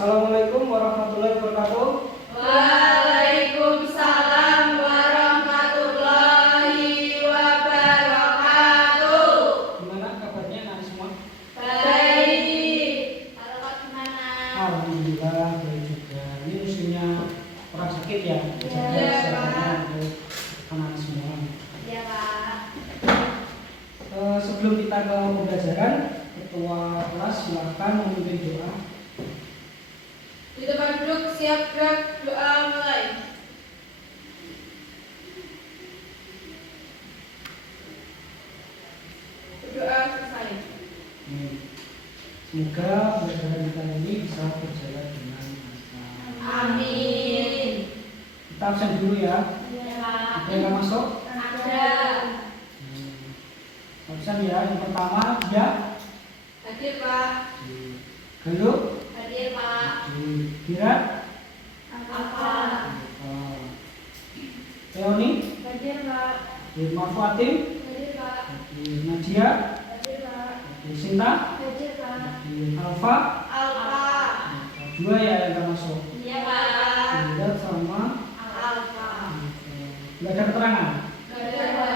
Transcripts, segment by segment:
Assalamualaikum warahmatullahi wabarakatuh. Waalaikumsalam warahmatullahi wabarakatuh. Gimana kabarnya anak semua? Baik. Kalau gimana? Alhamdulillah baik juga. Ini musimnya orang sakit ya. Jaga Iya, kesehatannya Pak. untuk anak semua. Ya, Pak. Sebelum kita ke pembelajaran, ketua kelas silakan memimpin doa. Di tempat duduk siap gerak, doa mulai. Berdoa selesai. Semoga pembelajaran kita ini bisa berjalan dengan lancar. Amin. Kita absen dulu ya. Ya, Pak. Ada yang nggak masuk? Ada. Absen ya. Yang pertama dia Hadir, Pak. Galuh, Hadir, Pak. Kira, Apa? Teoni, Hadir, Pak. Fatim, Hadir, Pak. Nadia, Hadir, Pak. Sinta, Hadir, Pak. Alfa. Alfa. Dua ya yang nggak masuk. Iya, Pak. Tidak sama. Alfa. Nggak ada keterangan. Hadir, Pak.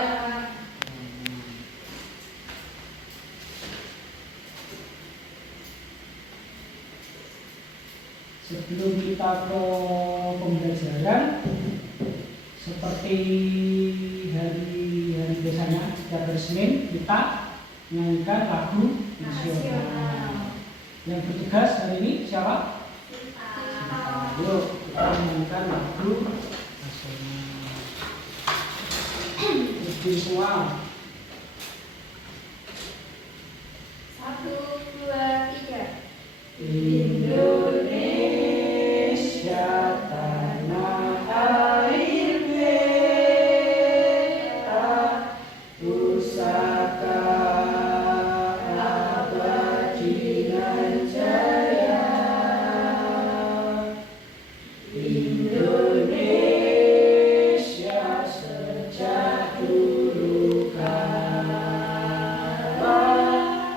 Sebelum kita ke pembelajaran, seperti hari-hari biasanya setiap hari Senin kita menyanyikan lagu nasional. Yang bertugas hari ini siapa? Yuk kita menyanyikan lagu nasional. Berdiri semua. 1, 2, 3. Indonesia tanah air beta, pusaka abadi nan jaya. Indonesia sejak dulu kala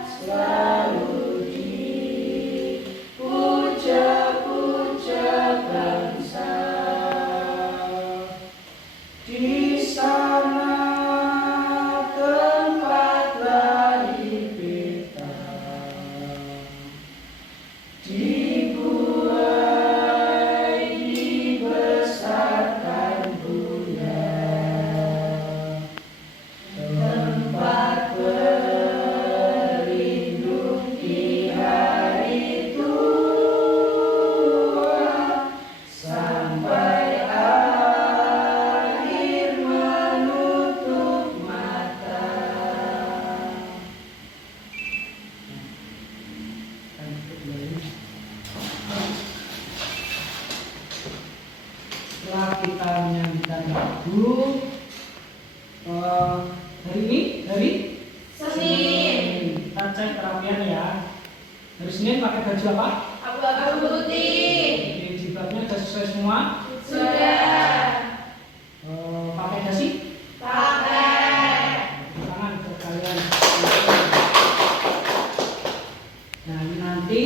selalu puja-puja bangsa. Di sana tempat lahir beta, dibuai dibesarkan Bunda, tempat berlindung di hari tua, sampai akhir menutup mata. Setelah kita menyanyikan lagu, hari ini hari Senin. kita cek kerapian ya. Hari Senin pakai baju apa? Abu-abu putih. Oke, jilbabnya sudah sesuai semua. Sudah. Pakai dasi? Pakai. Tangan ke kalian. Nah, ini nanti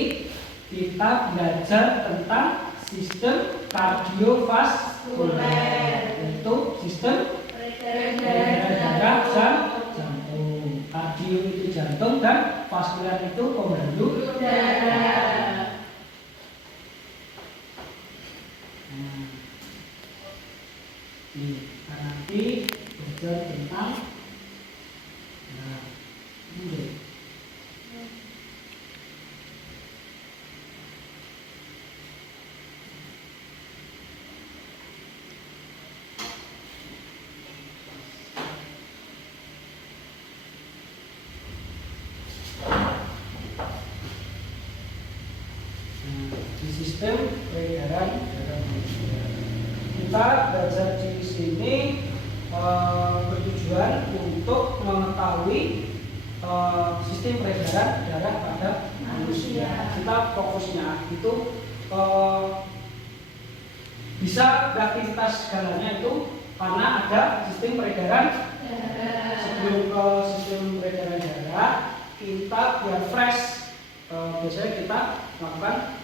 kita belajar tentang sistem kardiovaskuler, yaitu sistem peredaran darah dan jantung. Kardio itu jantung dan vaskuler itu pembuluh Darah. Nah, ini kita nanti belajar tentang ini. Di sistem peredaran darah manusia. Kita belajar di sini bertujuan untuk mengetahui sistem peredaran darah pada manusia. Kita fokusnya itu bisa beraktivitas segalanya itu karena ada sistem peredaran Darah. Sebelum ke sistem peredaran darah, kita biar fresh, biasanya kita lakukan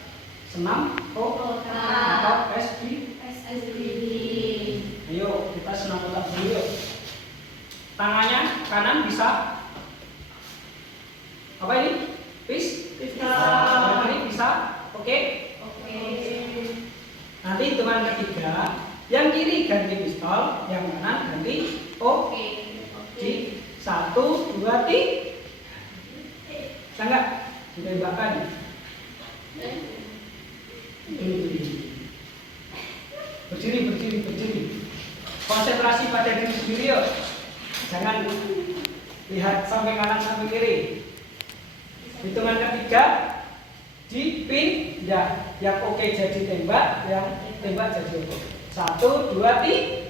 senam atau SBD. Ayo kita senam otak dulu yuk. Tangannya kanan bisa apa ini? Bisa. Yang kiri bisa. Oke. Nanti hitungan ketiga, yang kiri ganti pistol, yang kanan ganti di 1, 2, 3. Bisa nggak? Ditembakkan. Berdiri. Konsentrasi pada diri sendiri yuk. Jangan lihat sampai kanan sampai kiri. Hitungan ketiga dipindah. Yang oke jadi tembak, yang tembak jadi oke. 1, 2, 3.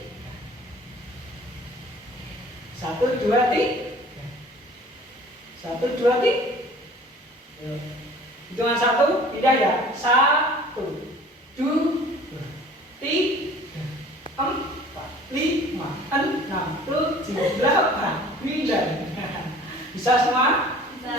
1, 2, 3. 1, 2, 3. Hitungan 1 pindah ya. 1, 2, 3, 4, 5, 6, 7, 8, 9. Bisa semua? Bisa.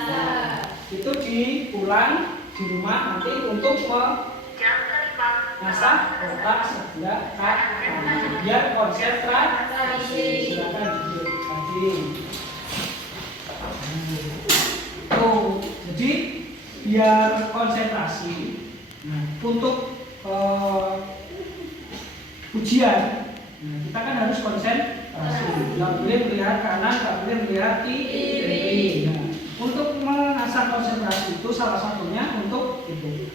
Itu diulang di rumah nanti untuk mengasah otak sebelah kanan biar konsentrasi. Silakan duduk lagi. Jadi biar konsentrasi. Nah, untuk ujian, kita kan harus konsentrasi. Nggak boleh melihat kanan, nggak boleh melihat kiri. Nah, untuk mengasah konsentrasi itu salah satunya untuk itu.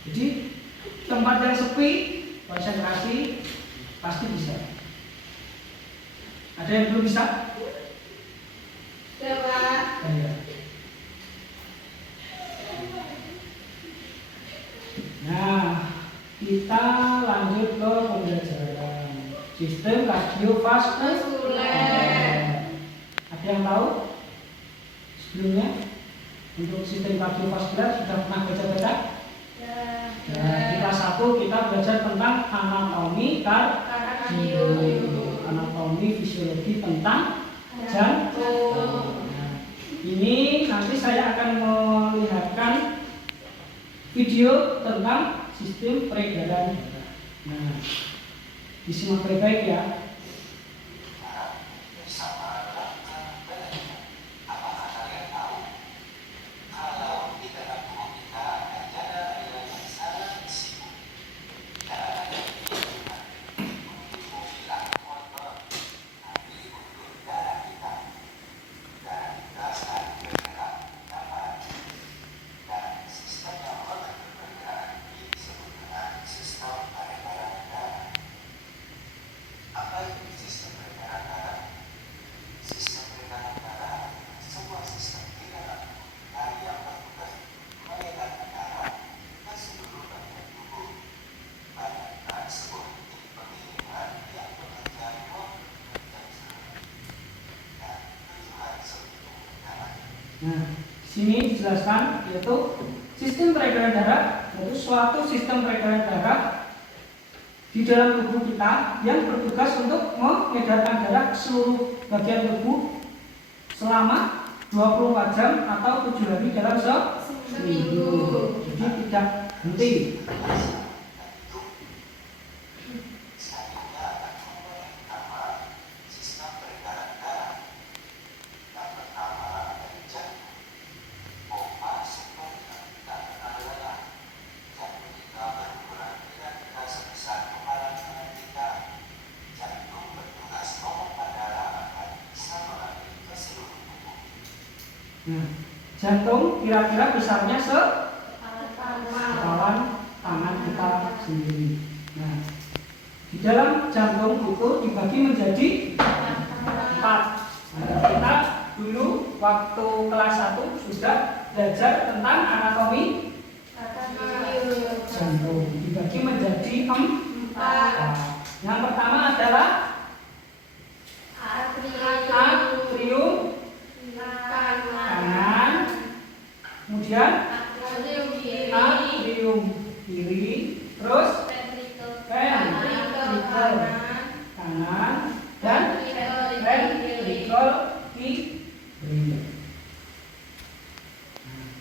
Jadi tempat yang sepi, konsentrasi pasti bisa. Ada yang belum bisa? Coba. Ya. Nah, kita lanjut ke pembelajaran sistem kardiovaskuler. Ada yang tahu sebelumnya untuk sistem kardiovaskuler sudah pernah baca-baca? Nah, di kelas 1 kita belajar tentang anatomi kardio, anatomi fisiologi tentang jantung. Nah, ini nanti saya akan melihatkan video tentang sistem peredaran darah. Nah, disimak baik-baik ya. Nah, sini dijelaskan yaitu sistem peredaran darah yaitu suatu sistem peredaran darah di dalam tubuh kita yang bertugas untuk mengedarkan darah ke seluruh bagian tubuh selama 24 jam atau 7 hari dalam seminggu. Jadi tidak henti. Nah, jantung kira-kira besarnya sepalan tangan kita sendiri. Nah, di dalam jantung itu dibagi menjadi 4. Nah, kita dulu waktu kelas 1 sudah belajar tentang anatomi jantung. Dibagi menjadi 4. Yang pertama adalah atrium kanan, kemudian atrium kiri, terus ventricle kanan dan ventricle kiri.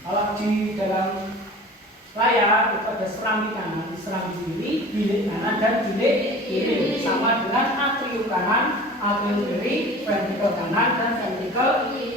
Kalau di dalam layar itu ada serambi kanan, serambi kiri, bilik kanan dan bilik kiri, sama dengan atrium kanan, atrium kiri, ventrikel kanan dan ventrikel kiri.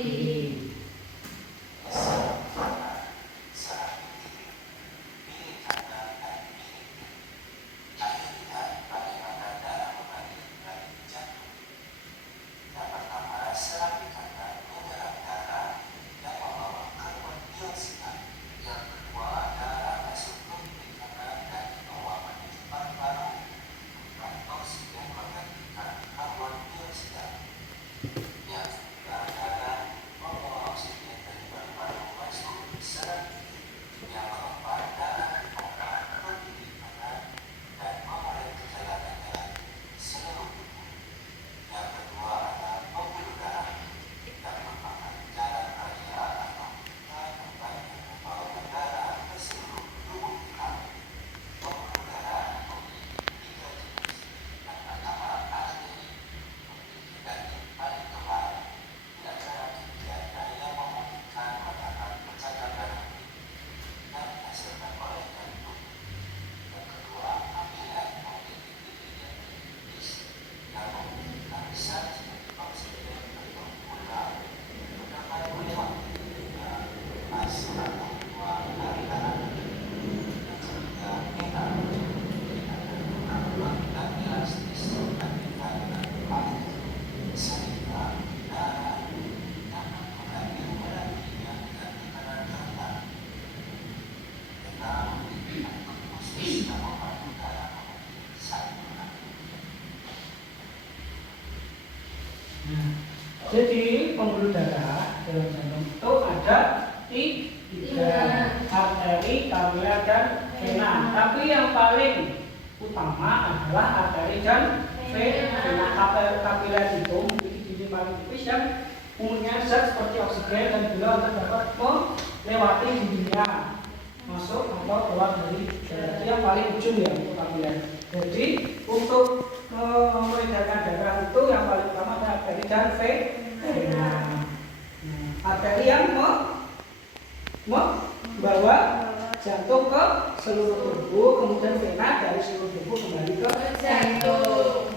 Jadi pembuluh darah dalam jantung itu ada tiga, arteri, kapila, dan vena. Tapi yang paling utama adalah arteri dan vena. Kapila itu memiliki dinding paling tipis yang umumnya zat seperti oksigen dan gula untuk dapat melewati dindingnya, masuk atau keluar dari darah. Itu yang paling ujung ya untuk kapila. Jadi untuk mengedarkan darah itu yang paling utama adalah arteri dan vena. Arteri yang membawa jantung ke seluruh tubuh, kemudian vena dari seluruh tubuh kembali ke jantung.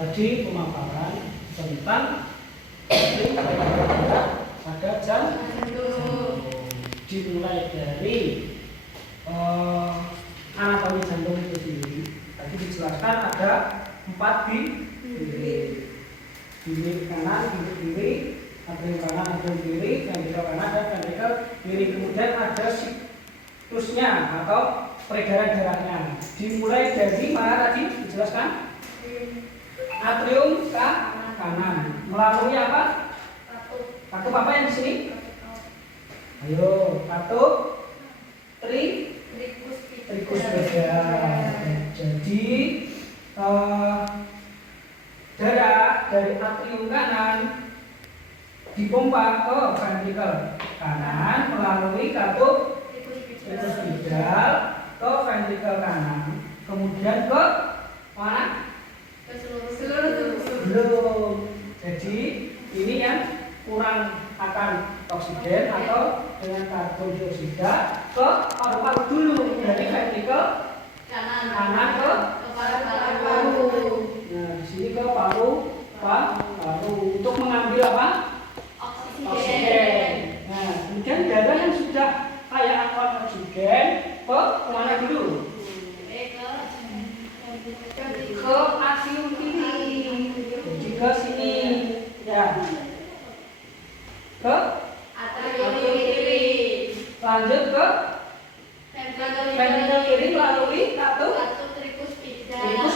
tadi pemaparan tentang pada jantung. Dimulai dari anatomi jantung itu sendiri. Tadi dijelaskan ada 4 bilik kanan, bilik kiri, atrium kanan, atrium kiri, ventrikel kanan dan ventrikel kiri. Kemudian ada siklusnya atau peredaran darahnya. Dimulai dari mana tadi dijelaskan? Atrium kanan. Melalui apa? Katup apa yang di sini? Ayo, katup trikus beda. Jadi darah dari atrium kanan dipompa ke ventrikel kanan melalui katup trikus beda ke ventrikel kanan, kemudian ke mana? Ke seluruh tubuh. Belum. Jadi ini yang kurang akan oksigen atau dengan karbon dioksida ke paru-paru dulu, dari ventrikel kanan ke paru-paru. Nah, di sini ke paru untuk mengambil apa? Oksigen. Nah, kemudian darah yang sudah kaya akan oksigen ke mana dulu? Ke atrium kiri. Jadi ke sini ya. Ke atrium kiri. Lanjut ke ventrikel kiri melalui katup trikus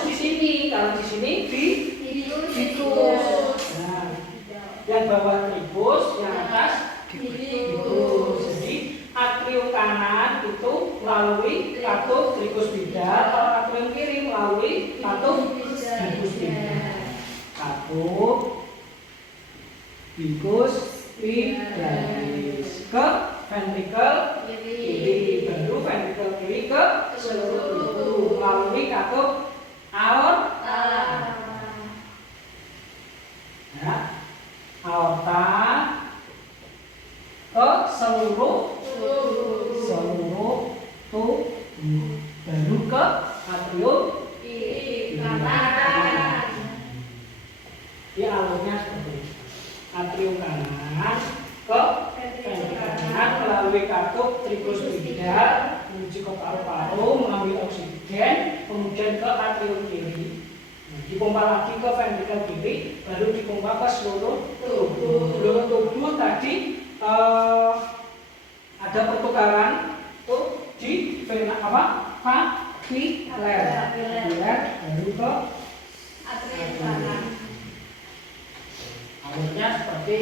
di sini. Kalau di sini trikus. Nah, yang bawah trikus, yang atas trikus. Jadi atrium kanan itu melalui katup trikus beda, kalau atrium kiri melalui katup trikus beda. Katup trikus beda ke ventrikel kiri, baru ventrikel kiri ke seluruh tubuh melalui katup aorta. Nah, aorta ke seluruh tubuh, baru ke atrium kanan. Ini alurnya seperti ini. Atrium kanan ke ventrikel kanan melalui katup trikus beda menuju ke paru-paru mengambil oksigen, kemudian ke atrium kiri. Dipompa lagi ke ventrikel kiri, baru dipompa ke seluruh tubuh. Seluruh tubuh tadi ada pertukaran tuh di vena apa? Kapiler, baru ke atrium kanan. Alurnya seperti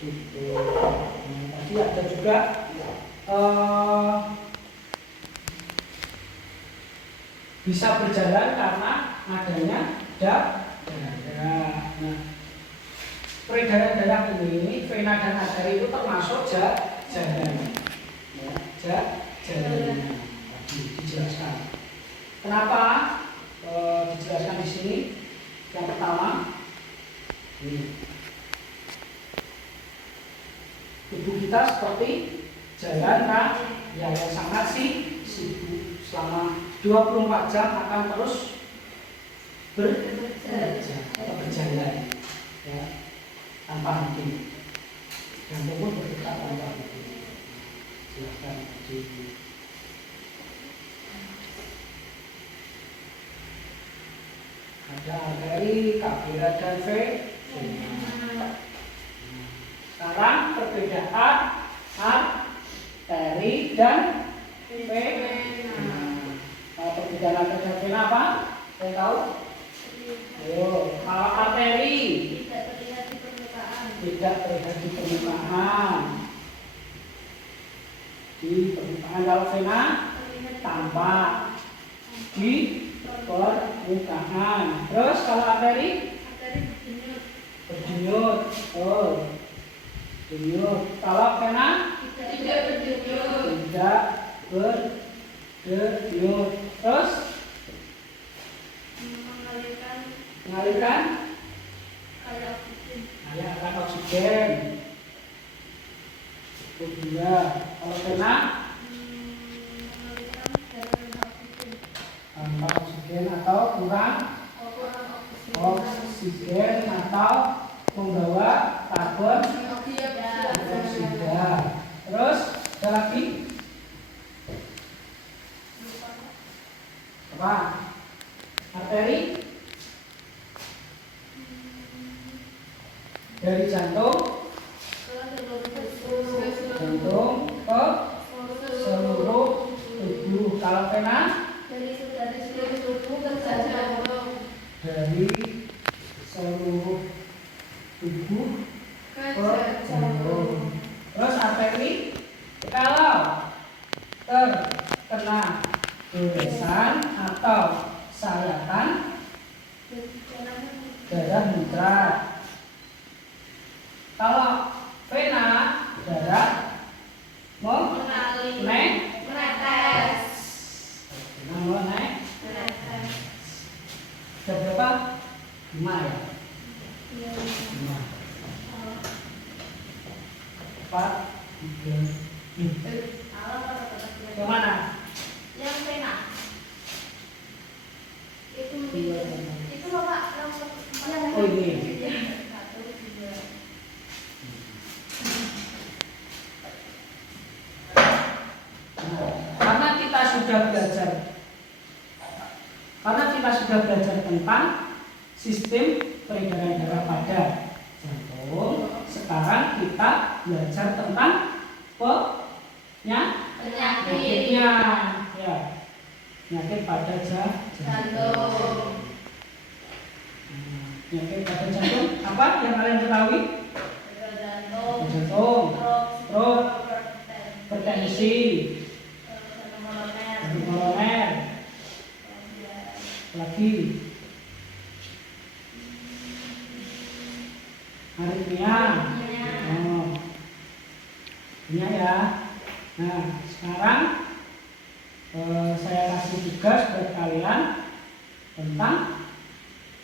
itu. Nah, tadi ada juga bisa berjalan karena adanya darah. Nah, peredaran darah ini, vena dan arteri itu termasuk jalan. Jalan. Tadi dijelaskan. Kenapa dijelaskan di sini? Yang pertama, ini. Tubuh kita seperti jalan yang sangat sibuk selama 24 jam akan terus berjalan ya, tanpa henti. Jantung pun bergerak tanpa henti. Silahkan ada arteri, kapiler dan vena. Sekarang perbedaan arteri dan vena. Perbedaan arteri dan vena apa? Saya tahu? Ayo, kalau arteri tidak terlihat di permukaan. Di permukaan, kalau vena tampak di permukaan. Terus kalau arteri berdenyut. Oh, berdenyut. Kalau vena tidak berdenyut. Tidak berdenyut. Terus mengalirkan aliran oksigen. Kedua, kalau vena tanpa oksigen atau kurang oksigen. oksigen atau membawa karbon dioksida. Terus ada lagi apa? Arteri dari jantung ke seluruh tubuh. Kalau vena dari seluruh tubuh ke jantung. Terus arteri kalau terkena goresan atau sayatan darah muncrat. Kalau vena darah menetes. Ada berapa? 5 ya? 5. 4, 3. Yang mana? Yang pena. Itu loh Pak. Oh ini. Karena kita sudah belajar tentang sistem peredaran darah pada jantung. Sekarang kita belajar tentang penyakitnya, ya, penyakit pada jantung. Penyakit pada jantung apa yang kalian ketahui? Jantung, stroke, hipertensi, koroner, lagi aritmia. Ini ya. Nah, sekarang saya kasih tugas buat kalian tentang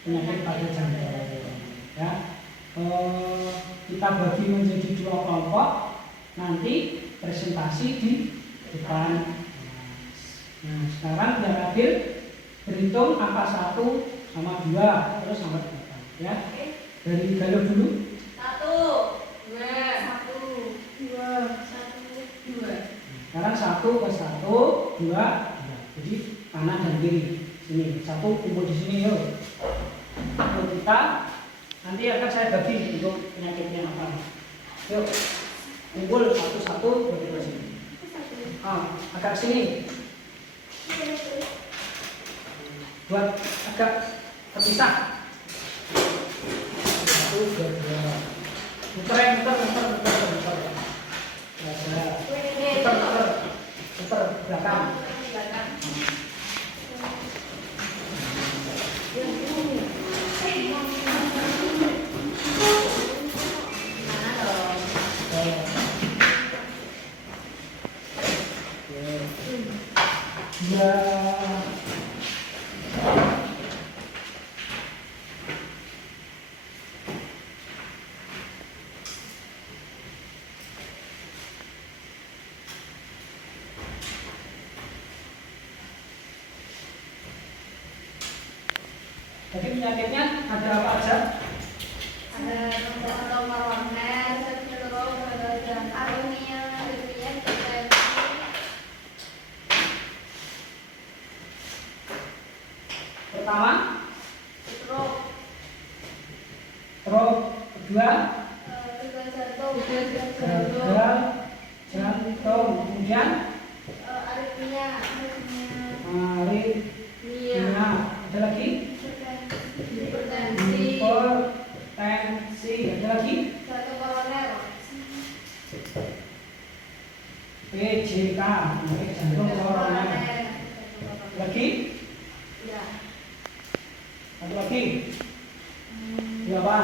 penyakit pada jantung. Ya, kita bagi menjadi 2 kelompok. Nanti presentasi di depan. Nah, sekarang biar adil, berhitung angka 1 sama 2 terus sampai 8 ya. Dari Galuh dulu. 1, 2, 2. Sekarang 1 ke 1, 2. Jadi kanan dan kiri. Sini 1 kumpul di sini yuk. Untuk kita nanti akan saya bagi untuk penyakitnya apa. Yuk kumpul satu-satu bagi ke sini. Agak sini. Buat agak terpisah. 1, 2, 3. Muter belakang. Ya. Jadi penyakitnya ada apa aja? Ada koroner, aritmia, Pertama, stroke, kedua, gagal jantung, kemudian aritmia, ada lagi hipertensi, ada lagi koroner, PJK, penyakit jantung koroner. Lagi? Ya. Ada lagi? Apa?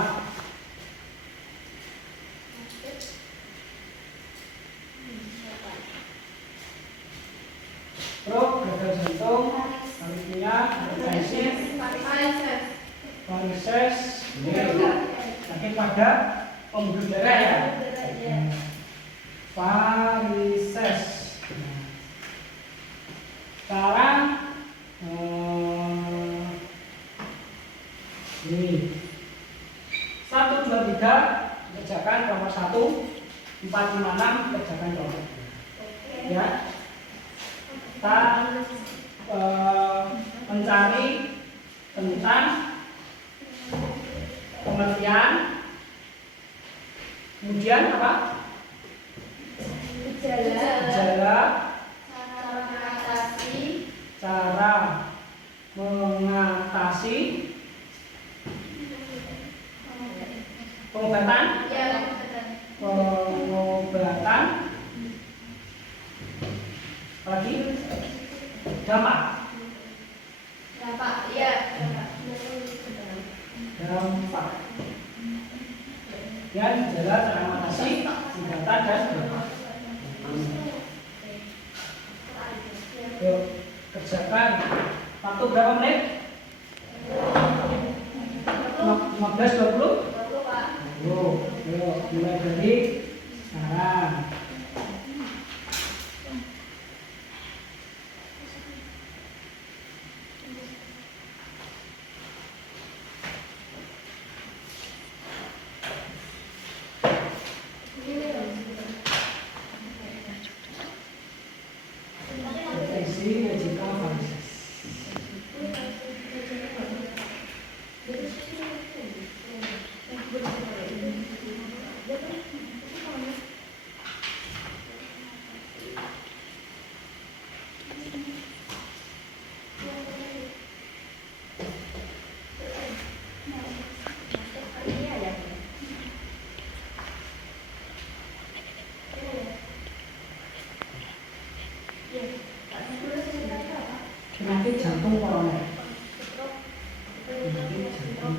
Stroke, gagal jantung, aritmia, hipertensi, varises, sakit pada pembuluh darah ya. Varises. Sekarang ini menanam kerjakan kelompok. Ya, kita mencari tentang pengertian, kemudian apa? Gejala, cara mengatasi, pengobatan, lagi dampak, ya, gejala, cara mengatasi, pengobatan dan dampak. Yuk, kerjakan. Waktu berapa menit? 15-20? Yuk, mulai dari sekarang. Deteksi logika analisis. Penyakit jantung koroner. Penyakit jantung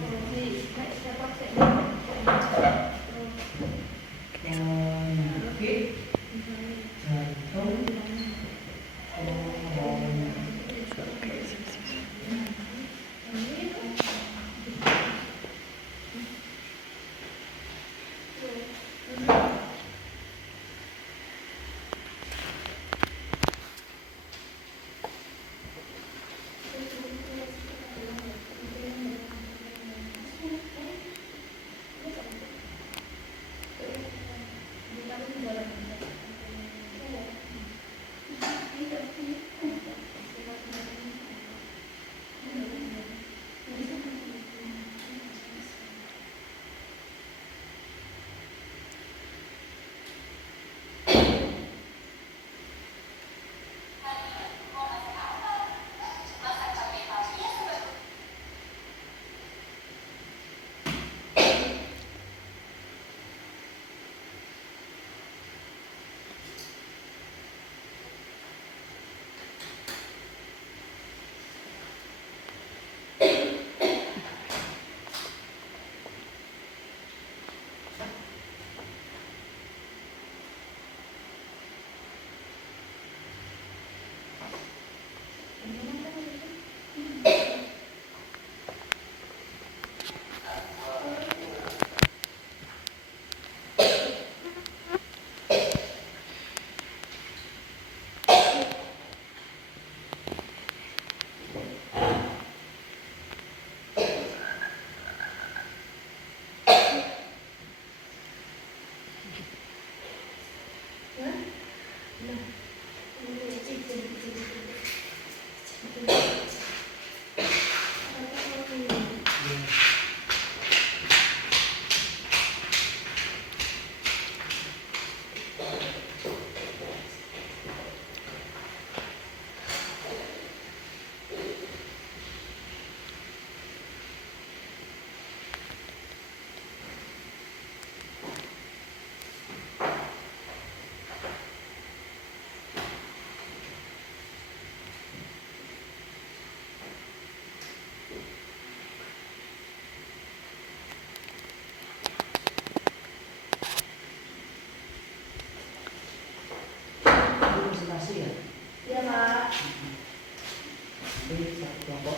kelompok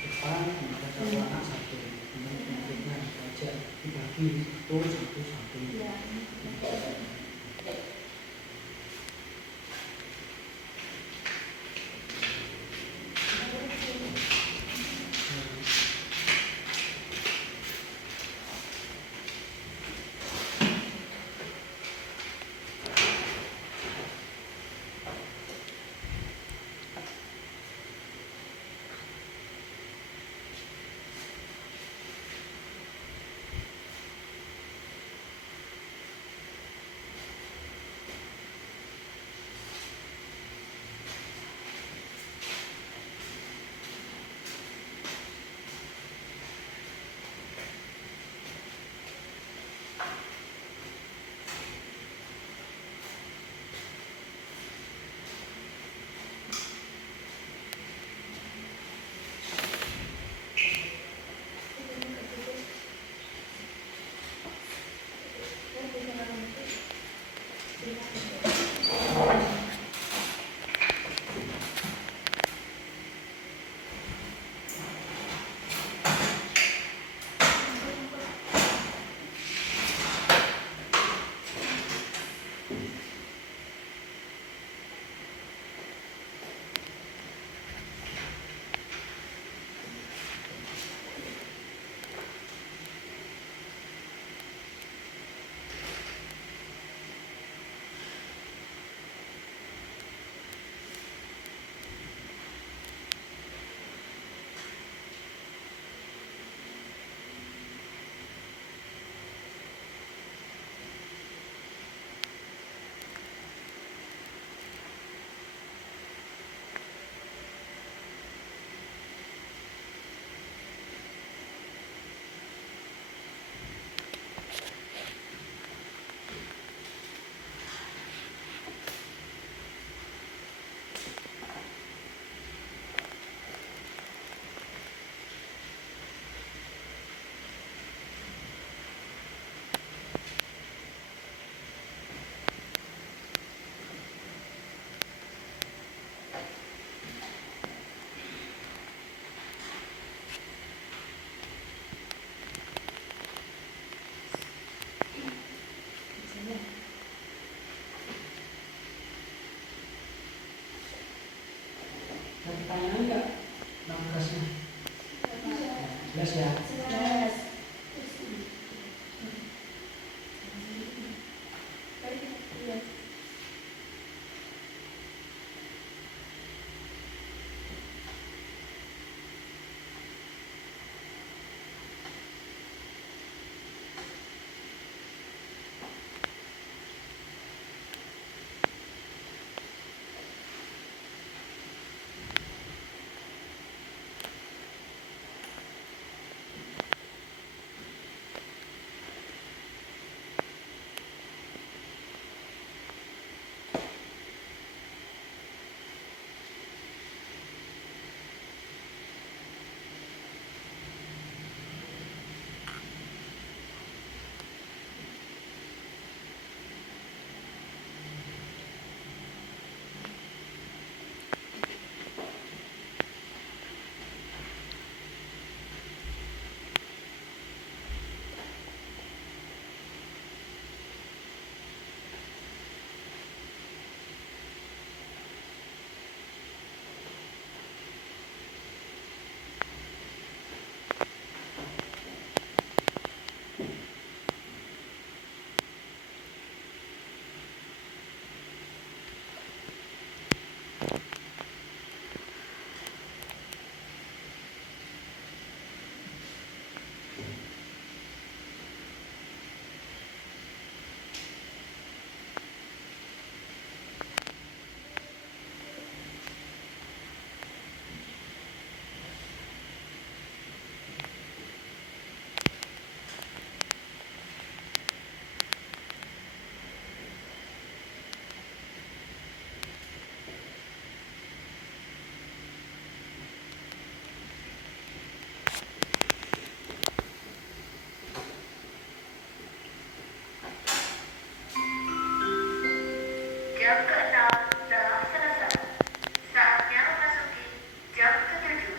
depan membaca anak satu, kemudian penyakitnya belajar dibagi satu. Ada pertanyaan enggak? Bang Kasnya. Jelas ya? Jelas. Iya. Jam ke-6 telah selesai. Saatnya memasuki jam ke-7.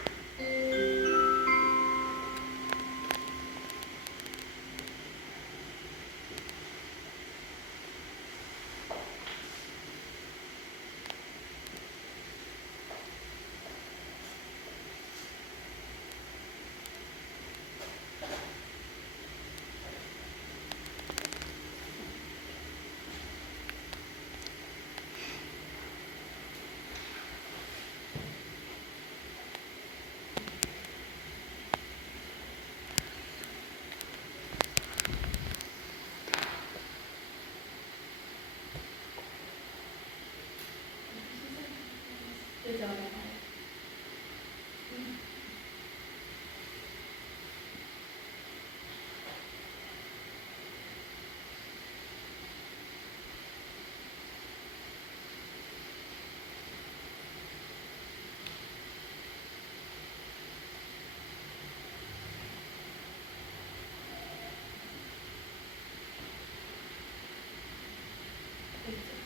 Itu jawabannya. Itu.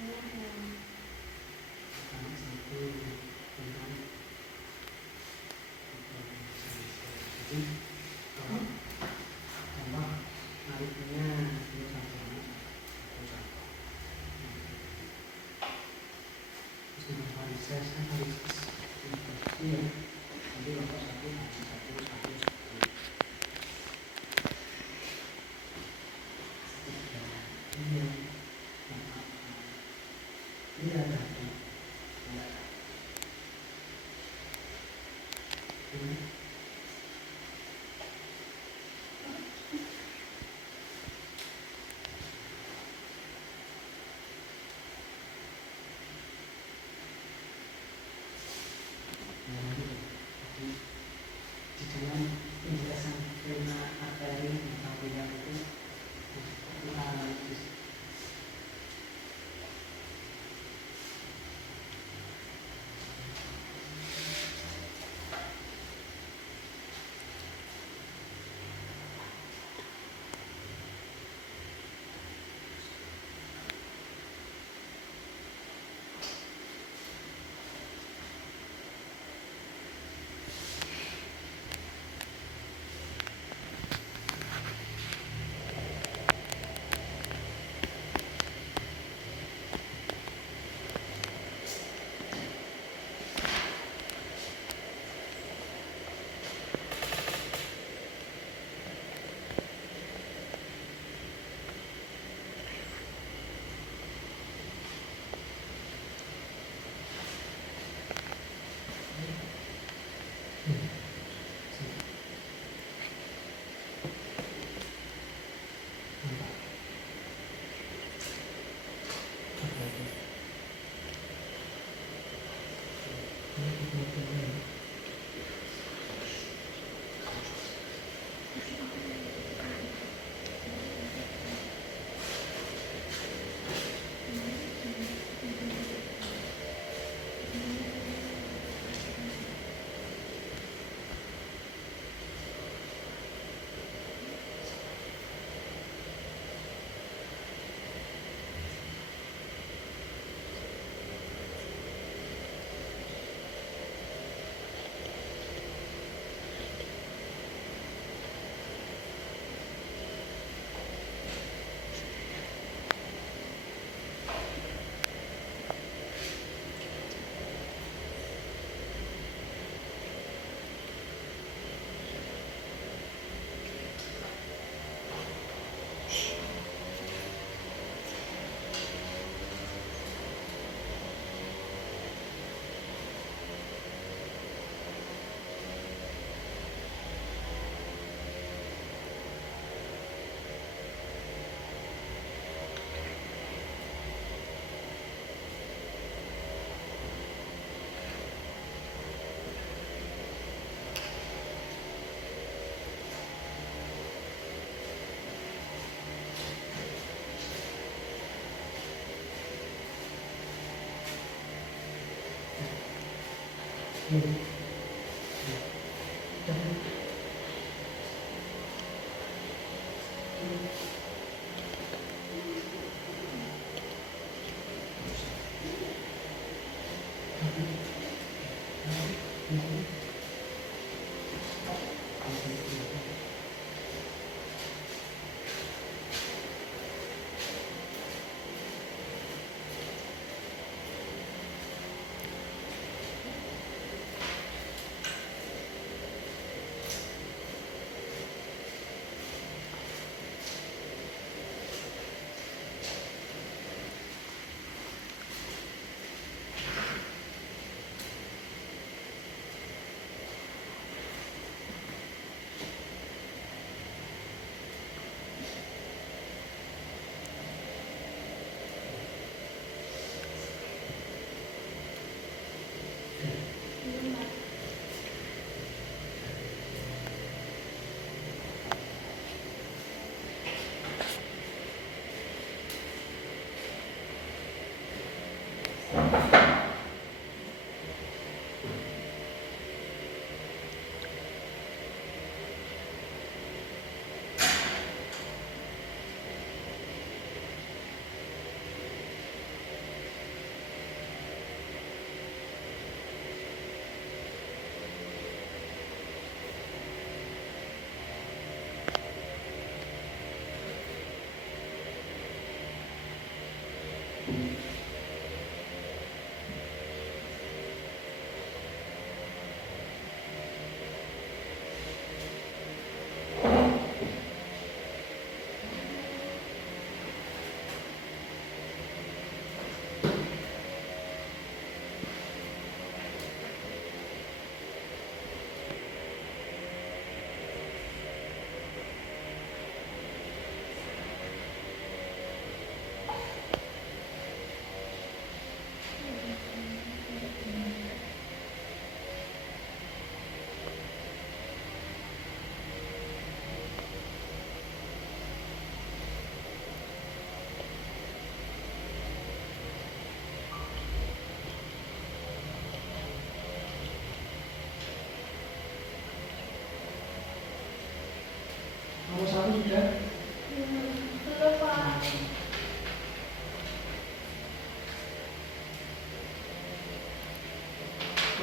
Tambah satu dengan jadi kalau tambah nariknya ini satu terus dengan varises kan varises iya jadi bapak satu satu satu iya ini ada satu ini di dalam penjelasan tema materi tentang bidang itu analisis.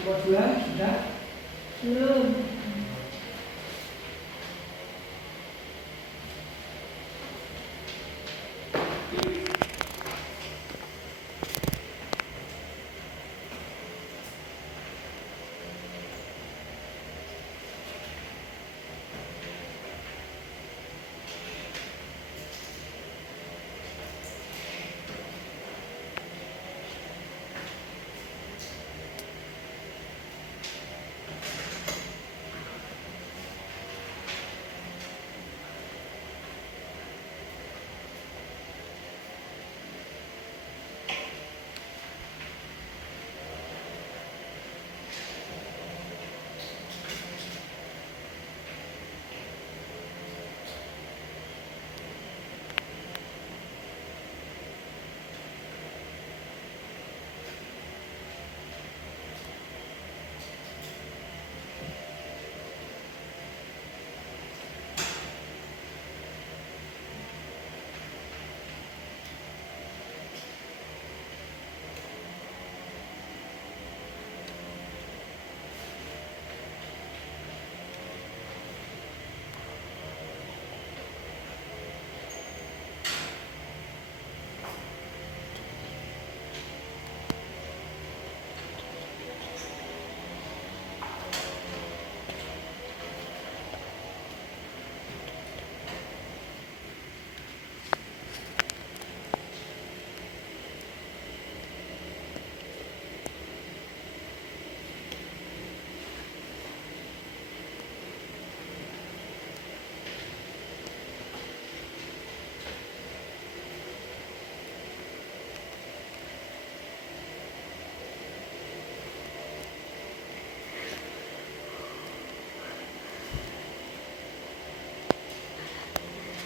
Kelompok 2 sudah? Belum.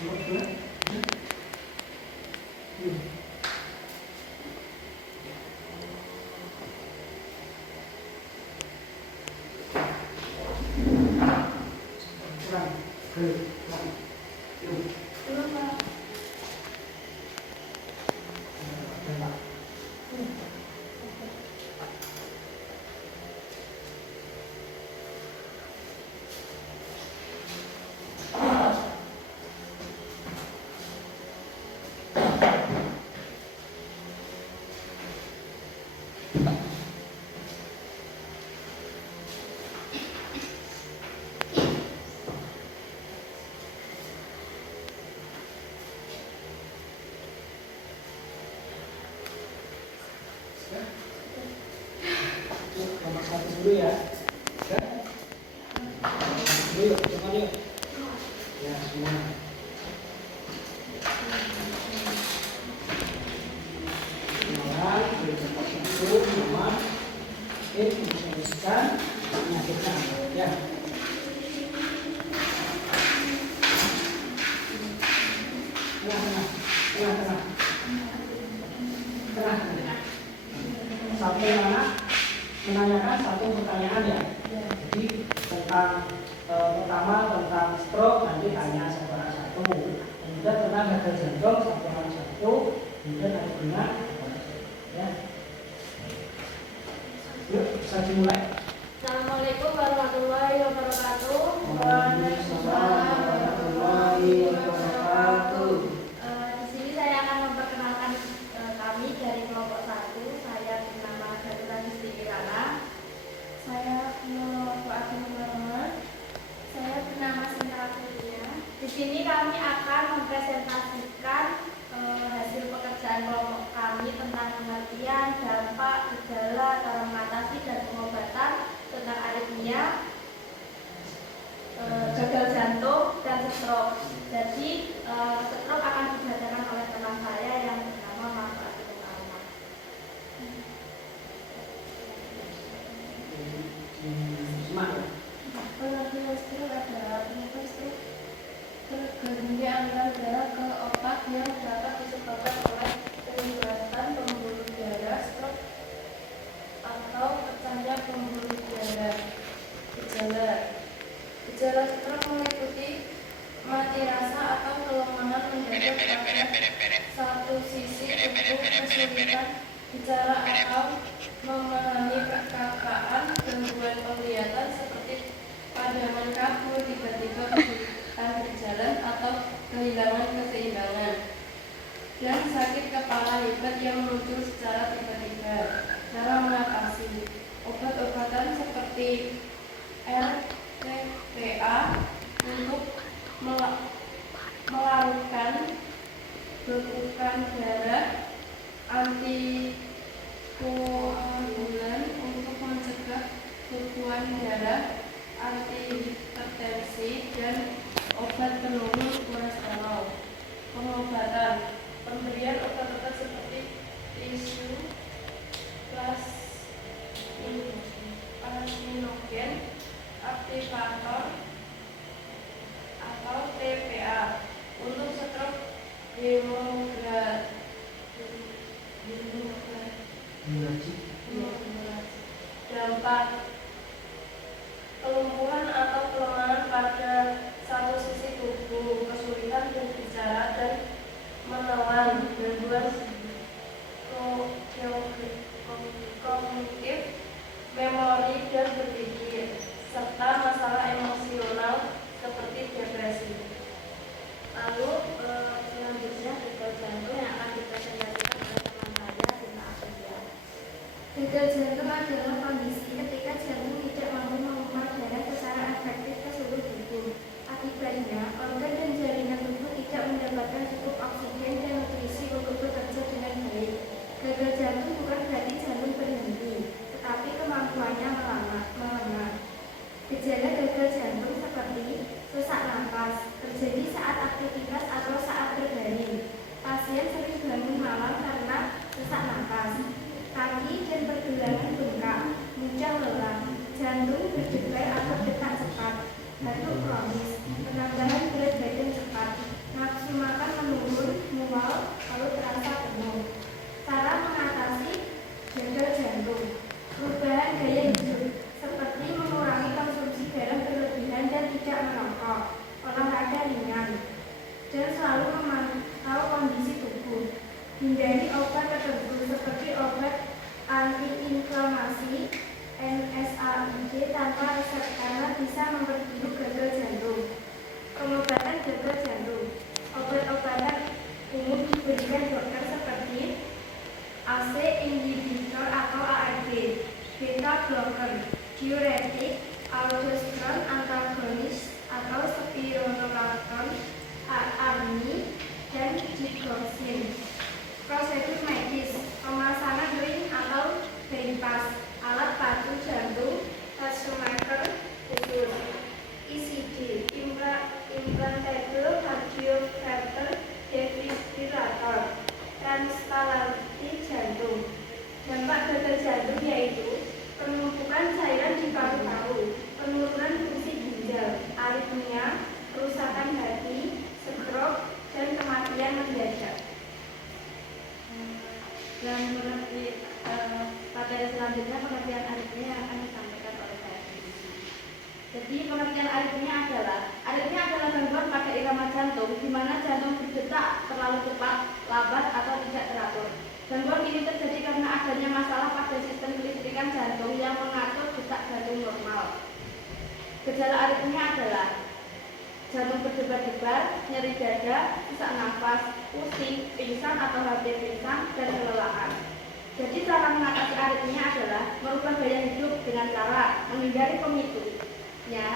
Kelompok 2? Kurang. Belum, Pak. Nomor 1 dulu ya. Sudah? Yuk, semuanya yuk. Ya, semua. Kenalan, beri tempat itu, nama, informasikan, penyakitnya. Ya. Tengah. Sampai mana? Menanyakan satu pertanyaan ya. Jadi tentang pertama tentang stroke nanti tanya satu. Kemudian tentang gagal jantung satu. Kemudian ada guna. Ya. Yuk, bisa dimulai. Assalamualaikum warahmatullahi wabarakatuh. Waalaikumsalam warahmatullahi wabarakatuh. Di sini saya akan memperkenalkan kami dari kelompok 1. Saya bernama Fatura Kirana. Saya Nur Rahman. Saya bernama Sinta Kulia. Di sini kami akan mempresentasikan hasil pekerjaan kelompok kami tentang pengertian, dampak, gejala, cara mengatasi dan pengobatan tentang aritmia, gagal jantung dan stroke. Jadi stroke akan dibacakan oleh teman saya yang bernama Mas Fatur Rahman. Semangat. Pengertian stroke adalah penyebab stroke terganggunya aliran darah ke otak yang dapat disebabkan oleh penyumbatan pembuluh darah, stroke atau pecahnya pembuluh darah. Gejala stroke meliputi mati rasa atau kelemahan mendadak pada satu sisi tubuh, kesulitan bicara atau memahami perkakaan, gangguan penglihatan seperti pandangan kabur, tiba-tiba kesulitan berjalan atau kehilangan keseimbangan, dan sakit kepala hebat yang muncul secara tiba-tiba. Cara mengatasi: obat-obatan seperti RTPA untuk melarutkan bekukan darah, antikoagulan untuk mencegah bekuan darah, antihipertensi, dan obat penurun kolesterol. Pengobatan: pemberian obat-obat seperti tisu, plasminogen, aktivator, atau TPA. Untuk stroke, dampak: kelumpuhan atau kelemahan pada satu sisi tubuh, kesulitan berbicara dan menelan, gangguan kognitif, memori dan berpikir, serta masalah emosional seperti depresi. Lalu selanjutnya gagal jantung yang akan dipresentasikan oleh teman saya, Bina Aprilia. Gagal jantung adalah kondisi ketika jantung tidak mampu memompa darah secara efektif ke seluruh tubuh. Akibatnya, organ dan jaringan tubuh tidak mendapatkan cukup oksigen dan nutrisi untuk bekerja dengan baik. Gagal jantung bukan berarti jantung berhenti, tetapi kemampuannya melemah. Gejala gagal jantung seperti sesak napas terjadi saat aktivitas atau saat berbaring. Pasien sering bangun malam karena sesak napas. Kaki dan pergelangan bengkak, mudah lelah, jantung berdebar atau detak cepat, batuk kronis, penambahan berat badan cepat, nafsu makan menurun, mual, lalu terasa penuh. Cara mengatasi gagal jantung: perubahan gaya hidup seperti mengurangi konsumsi garam berlebihan dan tidak merokok, olahraga ringan, dan selalu memantau kondisi tubuh. Hindari obat tertentu seperti obat antiinflamasi NSAID tanpa resep karena bisa memperburuk gagal jantung. Pengobatan gagal jantung: obat-obatan umum diberikan dokter seperti ACE inhibitor atau ARB, beta blocker, diuretik, aldosteron antagonis atau spironolactone, ARNI, dan digoxin. Prosedur medis: pemasangan ring atau bypass, alat bantu jantung, pacemaker khusus, ECD, implantable cardioverter defibrillator, transplantasi jantung. Dampak gagal jantung yaitu penumpukan cairan di paru-paru, penurunan fungsi ginjal, aritmia, kerusakan hati, stroke, dan kematian mendadak. Dan materi selanjutnya pengertian aritmia yang akan disampaikan oleh saya sendiri. Jadi pengertian aritmia adalah gangguan pada irama jantung di mana jantung berdetak terlalu cepat, lambat, atau tidak teratur. Gangguan ini terjadi karena adanya masalah pada sistem kelistrikan jantung yang mengatur detak jantung normal. Gejala aritmia adalah jantung berdebar-debar, nyeri dada, sesak nafas, pusing, pingsan atau hampir pingsan, dan kelelahan. Jadi cara mengatasi aritmia adalah merubah gaya hidup dengan cara menghindari pemicunya,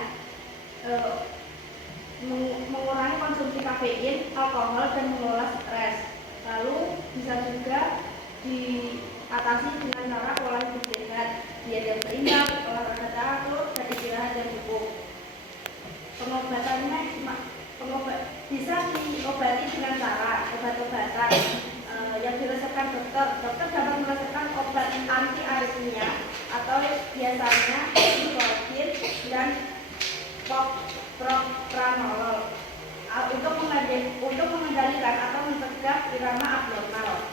mengurangi konsumsi kafein, alkohol, dan mengelola stres. Lalu bisa juga diatasi dengan cara pola hidup sehat, diet yang seimbang, olahraga teratur, dan istirahat yang cukup. Pengobatannya bisa diobati dengan cara obat-obatan yang diresepkan dokter. Dokter dapat meresepkan obat anti aritmia atau biasanya ibuprofen dan propranolol untuk mengendalikan atau mencegah irama abnormal.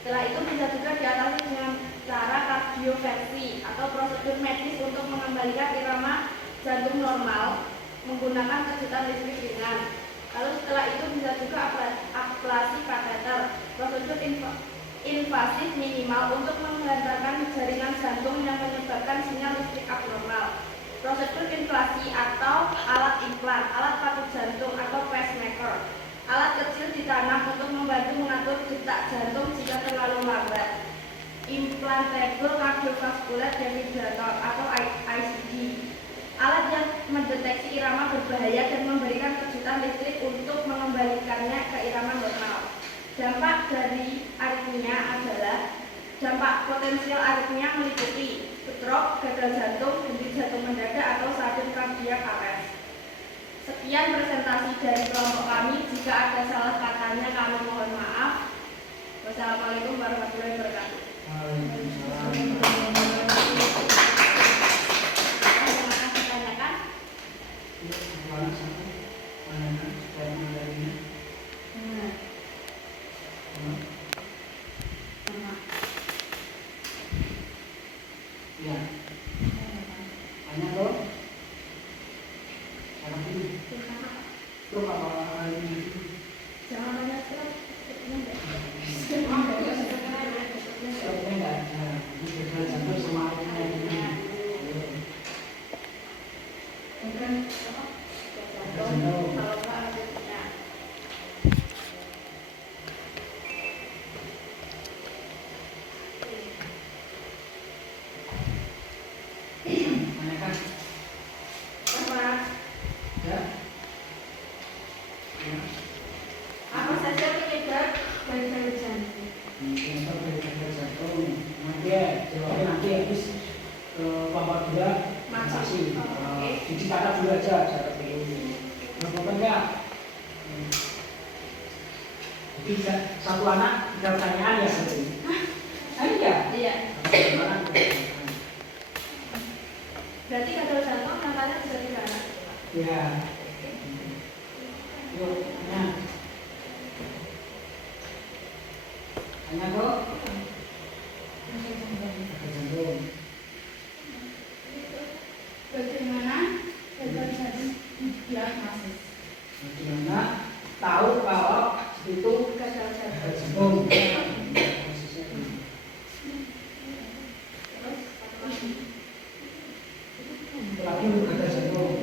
Setelah itu bisa juga diatasi dengan cara kardioversi atau prosedur medis untuk mengembalikan irama jantung normal menggunakan kejutan listrik ringan. Lalu setelah itu bisa juga ablasi kateter, prosedur invasif minimal untuk menghantarkan jaringan jantung yang menyebabkan sinyal listrik abnormal. Prosedur inflasi atau alat implan, alat paku jantung atau pacemaker. Alat kecil ditanam untuk membantu mengatur detak jantung jika terlalu lambat. Implantable cardiovascular defibrillator atau ICD. Alat yang mendeteksi irama berbahaya dan memberikan kejutan listrik untuk mengembalikannya ke irama normal. Dampak dari aritmia adalah dampak potensial aritmia meliputi stroke, gagal jantung, henti jantung mendadak atau sudden cardiac arrest. Sekian presentasi dari kelompok kami. Jika ada salah katanya kami mohon maaf. Wassalamualaikum warahmatullahi wabarakatuh. Apa saja penyebab gagal jantung? Jawabnya nanti habis Bapak dua saksi. Dicatat dulu aja, catat dulu. Bapak enggak? Jadi satu anak tiga pertanyaan ya hari ini. Iya. Iya. Orang. Berarti gagal jantung angkanya bisa tidak? Ya. Yuk, tanya. Tanya kok. Jantung. Bagaimana gagal jantung didiagnosis? Bagaimana tahu kalau itu Gagal jantung. jantung? Lagi gagal jantung.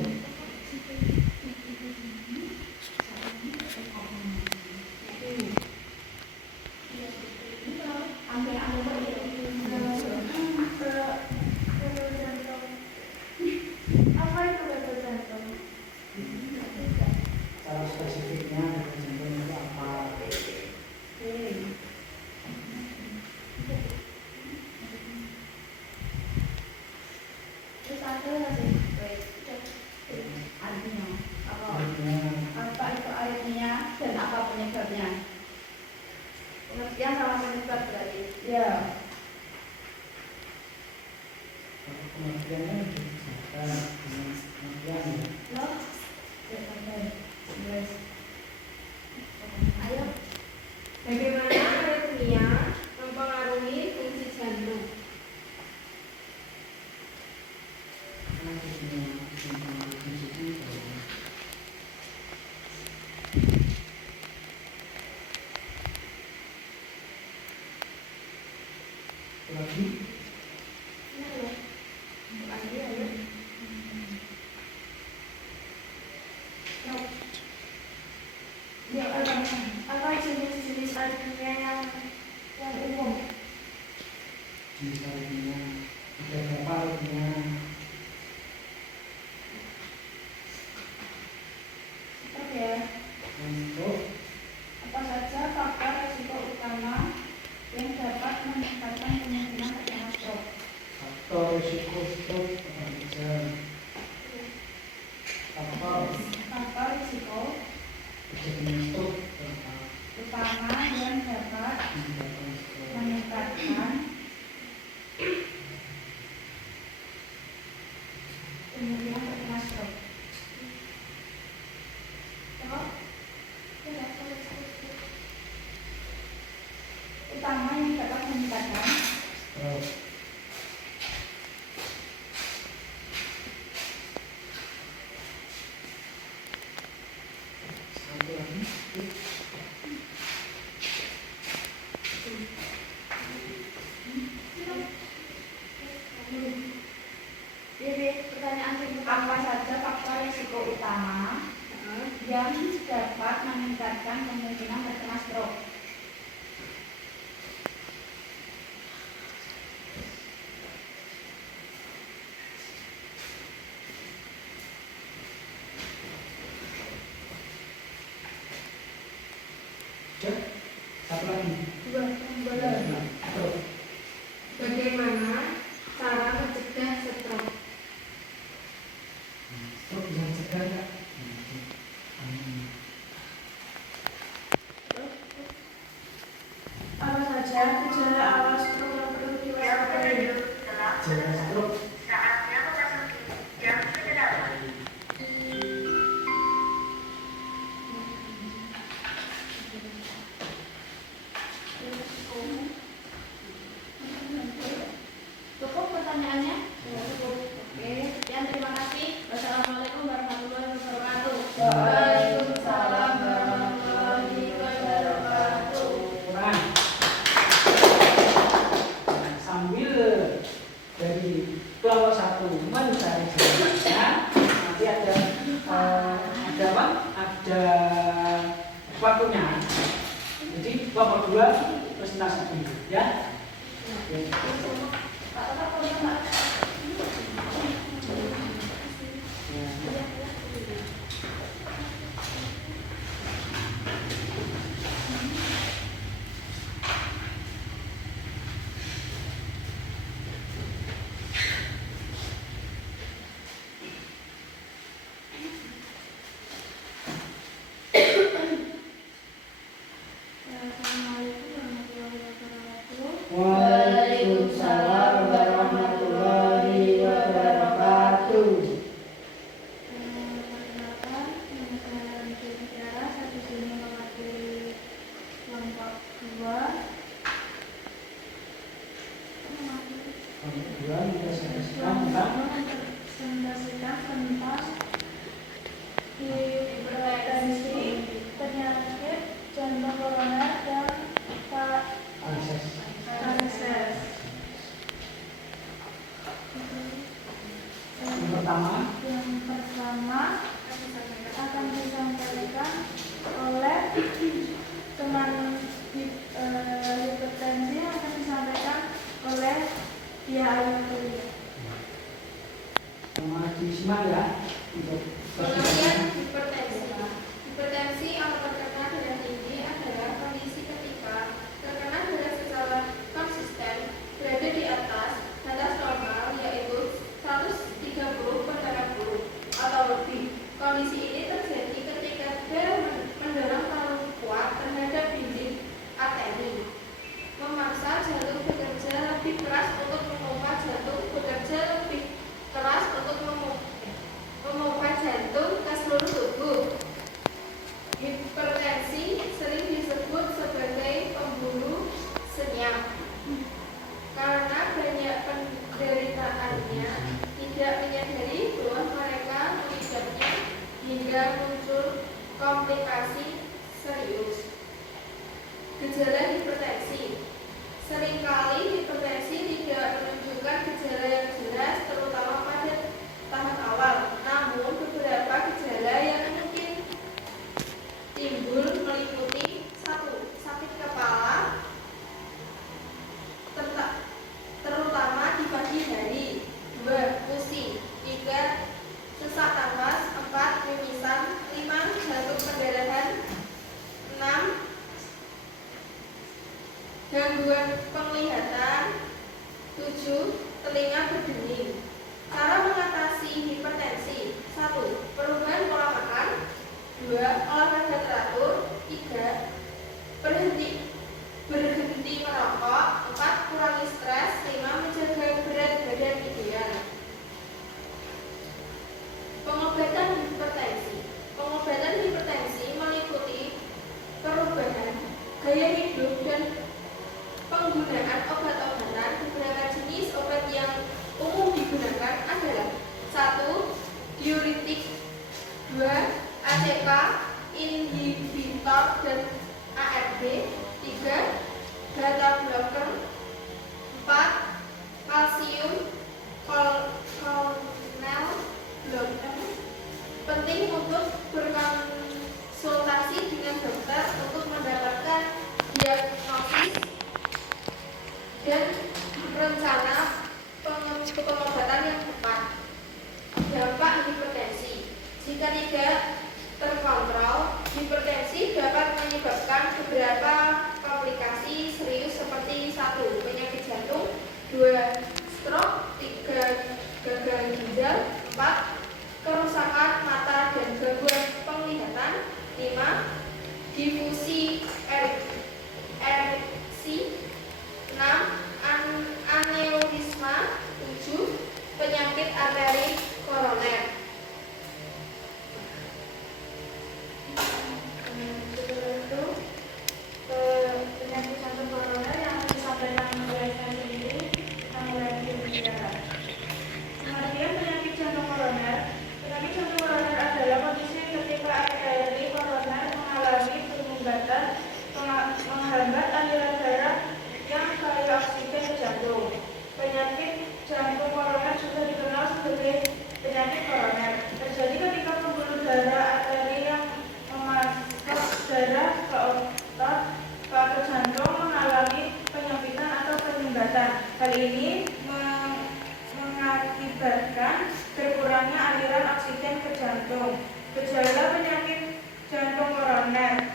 Apa itu gagal jantung? Cara spesifiknya gagal jantung itu apa? Terus ada nggak sih? Artinya apa? Apa itu aritmia dan apa penyebabnya? Pengertian sama penyebab berarti. Ya. Pengertiannya dijelaskan dengan pengertian. Loh? Ayo. Bagaimana aritmia mempengaruhi fungsi jantung? Lagi Apa jenis-jenis aritmia yang umum? misalnya ada berapa artinya Oke ya. untuk Apa saja faktor risiko utama yang dapat meningkatkan kemungkinan terkena stroke? faktor risiko stroke apa saja? Faktor risiko Kejadian stroke berapa? utama yang dapat Menyebabkan stroke. meningkatkan kemungkinan terkena stroke. Utama yang dapat meningkatkan Stroke. pertama yang dapat meningkatkan kemungkinan terkena stroke. Cek. Satu lagi. Stroke. Bagaimana cara mencegah stroke? Stroke bisa dicegah nggak? Apa saja gejala awal stroke yang perlu Jam diwaspadai? 7 telah Gejala selesai. stroke. Saatnya memasuki jam ke-8. Cukup pertanyaannya? Oke, sekian terima kasih. Wassalamualaikum warahmatullahi wabarakatuh. Waalaikumsalam warahmatullahi wabarakatuh. Kurang. Nah, sambil dari kelompok 1 mencari jawabannya, nanti ada apa? Ada waktunya. Jadi kelompok 2 presentasi dulu, ya. Oke. Pak Toto, boleh, Pak? Waalaikumsalam warahmatullahi wabarakatuh. Perkenalkan, nama saya Niki Tiara, saya di sini mewakili kelompok 2. Kelompok 2 mempresentasikan tentang Presentasikan tentang hipertensi, penyakit jantung koroner dan analisis. varises. Yang pertama, Akan disampaikan oleh teman hipertensi yang akan disampaikan oleh Dia Ayu Kuliah. sama disimak ya untuk Pengertian hipertensi. Hipertensi atau terkena darah tinggi adalah kondisi ketika terkena darah secara konsisten berada di atas batas normal, yaitu 130/80 atau lebih. Kondisi ini terjadi ketika darah mendorong terlalu kuat terhadap dinding arteri, memaksa jantung bekerja lebih keras untuk memompa jantung bekerja lebih keras untuk memompa jantung ke seluruh tubuh. Hipertensi sering disebut sebagai pembunuh senyap karena banyak penderitaannya tidak menyadari bahwa mereka mengidapnya hingga muncul komplikasi serius. Gejala hipertensi. Seringkali hipertensi tidak menunjukkan gejala yang jelas, terutama pada tahap awal. Namun beberapa gejala yang mungkin timbul meliputi 1. Sakit kepala, terutama di pagi hari. 2. Pusing. 3. Sesak napas. 4. Mimisan. 5. Jantung perdarahan. 6. Gangguan penglihatan. 7. Telinga berdenying. Cara mengatasi hipertensi. 1. Perubahan pola makan. 2. Olahraga teratur. 3. Berhenti merokok. 4. Kurangi stres. 5. Menjaga berat badan ideal. Pengobatan hipertensi. Pengobatan hipertensi meliputi perubahan gaya hidup dan penggunaan obat-obatan. Beberapa jenis obat yang umum digunakan adalah 1. Diuretik. 2. ACK, rencana pengobatan yang tepat. Dampak hipertensi. Jika tidak terkontrol, hipertensi dapat menyebabkan beberapa komplikasi serius seperti 1. Penyakit jantung, 2. Stroke, 3. Gagal ginjal, 4. Kerusakan mata dan gangguan penglihatan, 5. Difusi ereksi, 6. Aneurisma, 7. Penyakit arteri koroner. Penyakit jantung koroner yang disampaikan oleh saya ini kita mulai berbicara. Pengertian penyakit jantung koroner. Penyakit jantung koroner adalah kondisi ketika arteri koroner mengalami penyumbatan menghambat aliran darah yang kaya oksigen ke jantung. Penyakit jantung koroner juga dikenal sebagai penyakit koroner. Terjadi ketika pembuluh darah arteri yang memasuk darah ke otot atau jantung mengalami penyempitan atau penyumbatan. Hal ini mengakibatkan berkurangnya aliran oksigen ke jantung. Gejala penyakit jantung koroner.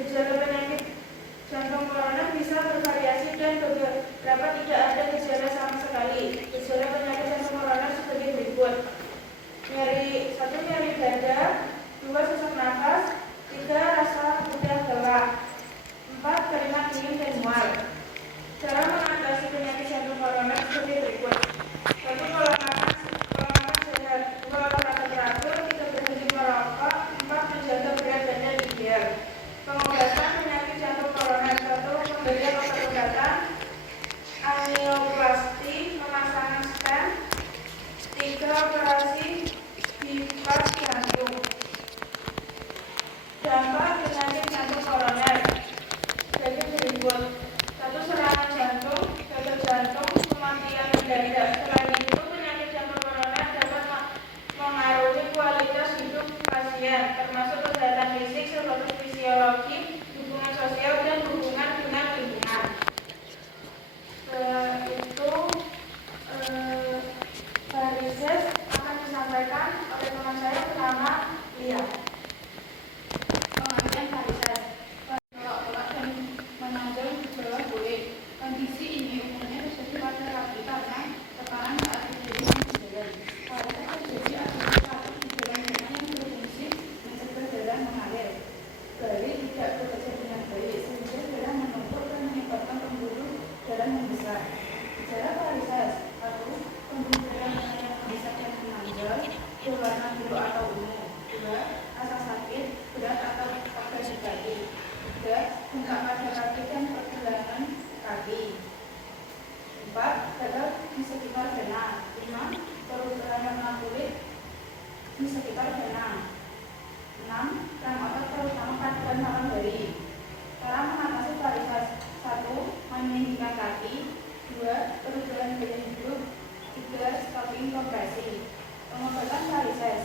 Gejala penyakit jantung koroner bisa bervariasi dan beberapa tidak ada gejala sama sekali. Gejala penyakit jantung koroner sebagai berikut: nyeri, 1. Nyeri dada, 2. Sesak nafas, 3. Rasa mudah gelap, 4. Keringat dingin dan mual. Cara mengatasi penyakit jantung koroner seperti berikut: 1. Pola makan sehat, 2. Olahraga teratur, 3. Berhenti merokok, 4. Menjaga berat badan ideal. Pengobatan penyakit jantung koroner: 1. Pemberian obat-obatan, angioplasti, pemasangan stent, 3. Operasi bypass jantung. Dampak penyakit jantung koroner jadi berikut: 1. Serangan jantung, gagal jantung, kematian mendadak. Selain itu, penyakit jantung koroner dapat mengaruhi kualitas hidup pasien, termasuk kesehatan fisik, status fisiologi, hubungan sosial, dan hubungan dengan lingkungan. Varises akan disampaikan oleh teman saya bernama Lia. Pengertian varises: tolak dan menonjol di bawah kulit. Kondisi ini umumnya terjadi pada kaki karena tekanan saat terjadi penjelasan. Varises terjadi akibat saraf di dalam vena yang berfungsi mencegah darah mengalir. Balik tidak bekerja dengan baik sehingga darah menumpuk dan menyebabkan pembuluh darah membesar. Gejala varises: 1. Pembuluh darah yang membesar dan menonjol, berwarna biru atau ungu. 2. Rasa sakit berat atau agak di kaki. 3. Bengkak pada kaki dan pergelangan kaki. 4. Gatal di sekitar vena. 5. Perubahan warna kulit di sekitar vena. 6. Rem otot terutama pada malam hari. Cara mengatasi varises: 1. Meninggikan kaki. 2. Perubahan gaya hidup. 3. Stopping kompresi. Pengobatan varises: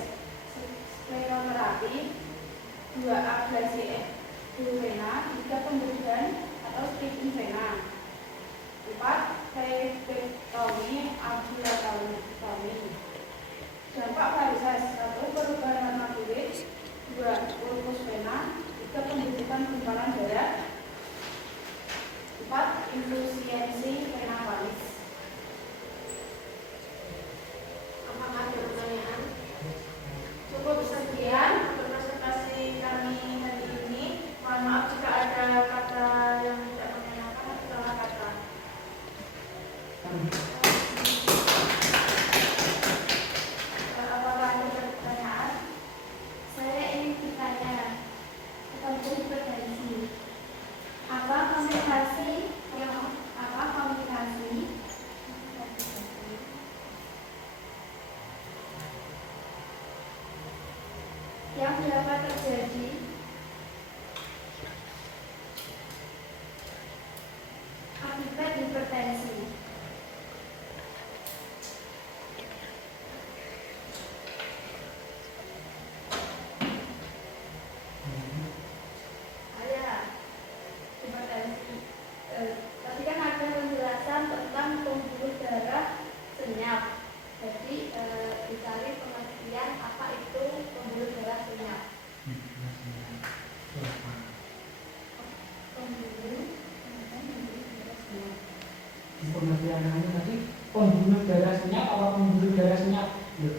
skleroterapi, 2. Ablasi vena, 3. Pembedahan atau stripping vena. 4. Trabektomi ambulatomi. Dampak varises: 1. Perubahan warna kulit, 2. Ulkus vena, 3. Pembentukan gumpalan darah, 4. Influensi vena valis. Apakah ada pertanyaan? Cukup sekian untuk presentasi kami hari ini. Mohon maaf jika ada kata yang tidak mengenakan atau salah kata. Apakah ada pertanyaan? Saya ingin bertanya tentang hipertensi. Apa komplikasi yang dapat terjadi akibat hipertensi? Di pengertian kamu tadi pembuluh darah senyap apa pembuluh darah senyap? Loh,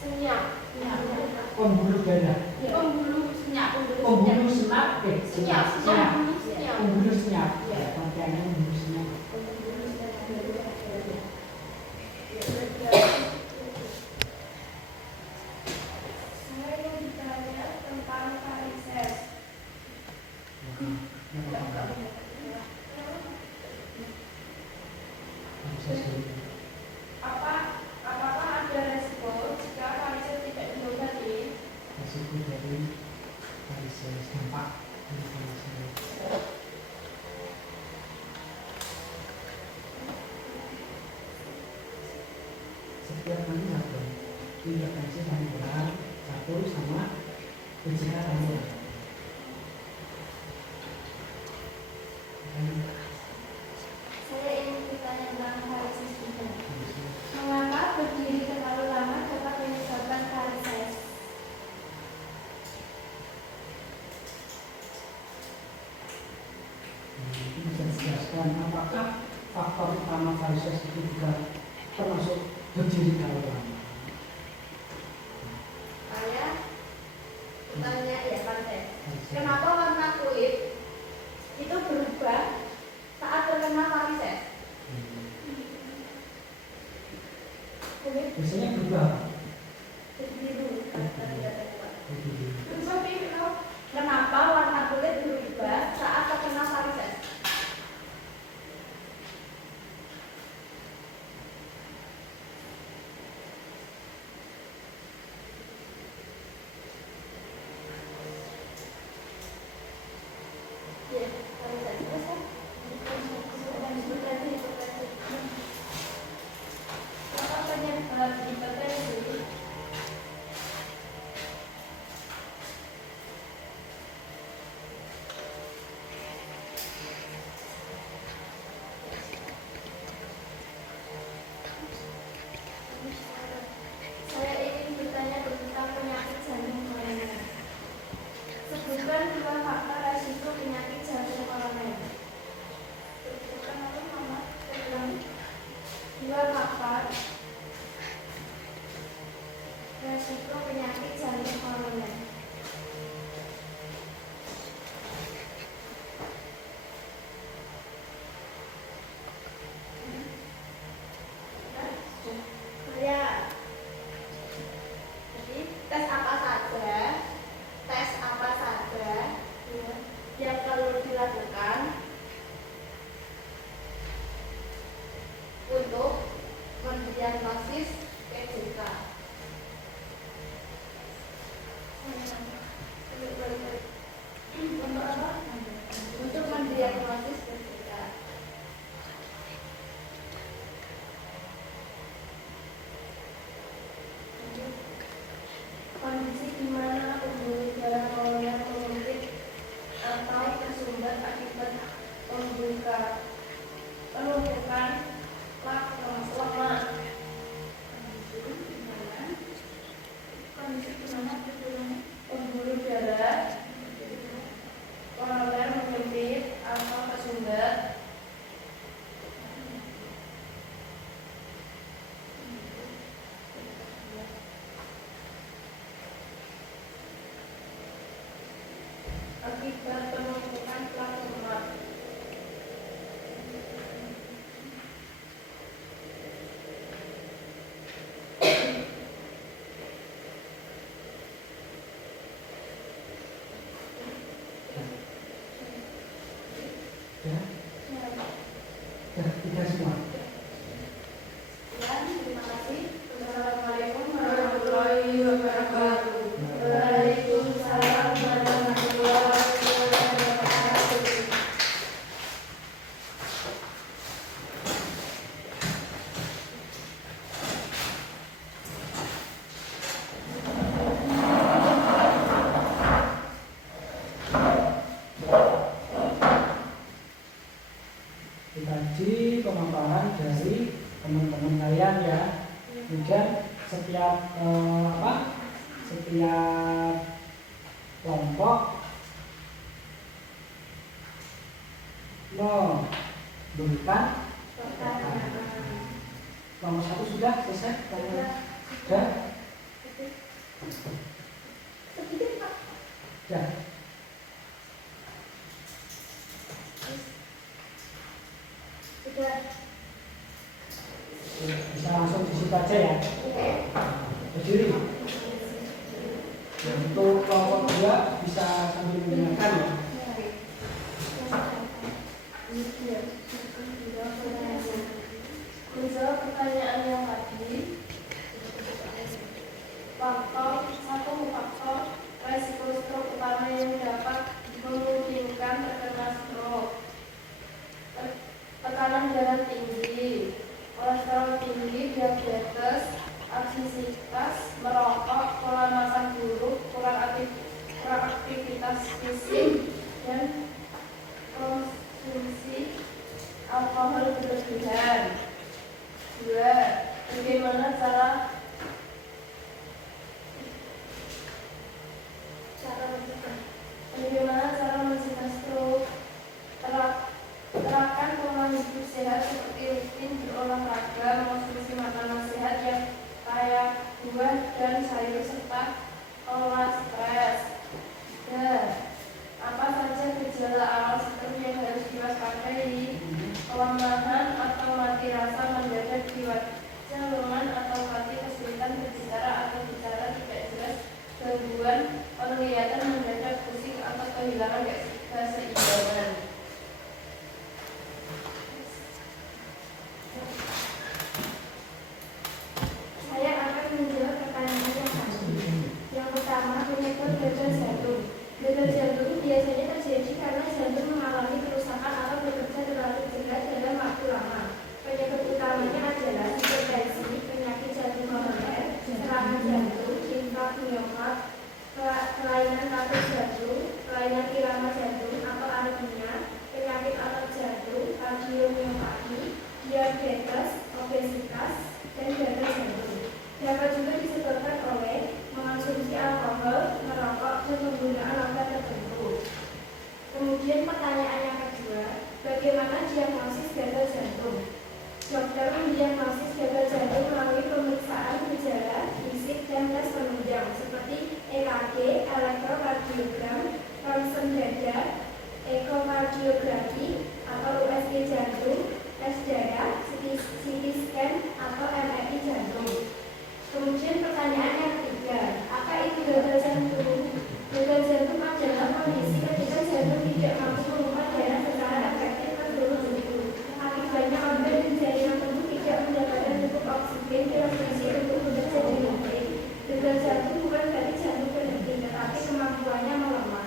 Senyap. pembuluh darah. Pembuluh senyap. Pembuluh senyap, Senyap. senyap. Senyap. Pembuluh senyap. Iya. Ya, pengertiannya pembuluh senyap. Saya ingin ditanya tentang varises. Apakah ada resiko jika varises tidak diobati? Resiko dari varises, dampak dari varises. Setiap kali ada intervensi tanggulan campur sama gejala tanggulan. Saya ingin bertanya tentang varises juga. Mengapa berdiri terlalu lama dapat menyebabkan varises? Itu bisa dijelaskan apakah faktor utama varises itu juga termasuk berdiri terlalu lama. Saya bertanya ya varises. Varises. Kenapa warna kulit itu berubah saat terkena varises? Kulit Biasanya berubah. jadi biru. Jadi, Kenapa warna kulit berubah saat terkena varises? Ya, varises. Terus kan? Apa penyebab hipertensi? Saya ingin bertanya tentang penyakit jantung koroner. Sebutkan 2 faktor resiko penyakit jantung koroner. Sebutkan apa, Mama? Ulang. 2 faktor resiko penyakit jantung koroner. Saya jadi tes apa saja yang perlu dilakukan untuk mendiagnosis PJK. Untuk apa? Untuk mendiagnosis PJK. Kondisi di mana pembuluh darah koroner menyempit atau tersumbat akibat penumpukan lemak. Kondisi di mana pembuluh darah koroner menyempit atau tersumbat akibat penumpukan plak lemak. ya, ya, tiga semua. Sekian, terima kasih. Assalamualaikum warahmatullahi wabarakatuh. Waalaikumsalam warahmatullahi wabarakatuh. Dikaji pemaparan dari teman-teman kalian ya. Kemudian setiap setiap kelompok memberikan nomor 1 sudah selesai? Sudah? Sudah. Bisa langsung di situ aja ya. Berdiri. Ya, untuk kelompok 2 bisa sambil mendengarkan ya. Menjawab pertanyaan yang tadi, faktor resiko stroke utama yang dapat memungkinkan terkena stroke: tekanan darah tinggi, kolesterol tinggi, diabetes, obesitas, merokok, pola makan buruk, kurang aktivitas fisik, dan konsumsi alkohol berlebihan. 2. Bagaimana cara mencegah stroke? Terapkan pola hidup sehat seperti rutin berolahraga, mengonsumsi makanan sehat yang kaya buah dan sayur, serta olah stres. Dan apa saja gejala awal stroke yang harus diwaspadai? Kelemahan atau mati rasa mendadak di wajah, lengan atau kaki, kesulitan berbicara atau bicara tidak jelas, gangguan penglihatan mendadak, pusing atau kehilangan keseimbangan. Saya akan menjawab pertanyaan yang tadi. Yang pertama, penyebab gagal jantung. Gagal jantung biasanya terjadi karena jantung mengalami kerusakan atau bekerja terlalu cepat dalam waktu lama. Penyebab utamanya adalah hipertensi, penyakit jantung koroner, serangan jantung, infark miokard, kelainan katup jantung, kelainan irama jantung atau aritmia, penyakit otot jantung, kardiomiopathi, diabetes, obesitas, dan gagal jantung. Dapat juga disebabkan oleh mengonsumsi alkohol, merokok, dan penggunaan obat tertentu. Kemudian pertanyaan yang kedua, bagaimana diagnosis gagal jantung? Dokter mendiagnosis gagal jantung melalui pemeriksaan gejala, fisik, dan tes penunjang seperti EKG, elektrokardiogram, ronsen dada, ekokardiografi atau USG jantung, tes darah, CT scan atau MRI jantung. Kemudian pertanyaan yang ketiga, apa itu gagal jantung? Gagal jantung adalah kondisi ketika jantung tidak mampu mengumpat darah secara efektif ke seluruh tubuh. Akibatnya organ dan jaringan tubuh tidak mendapatkan cukup oksigen transfusi untuk bekerja dengan baik. Gagal jantung bukan berarti jantung berhenti, tetapi kemampuannya melemah.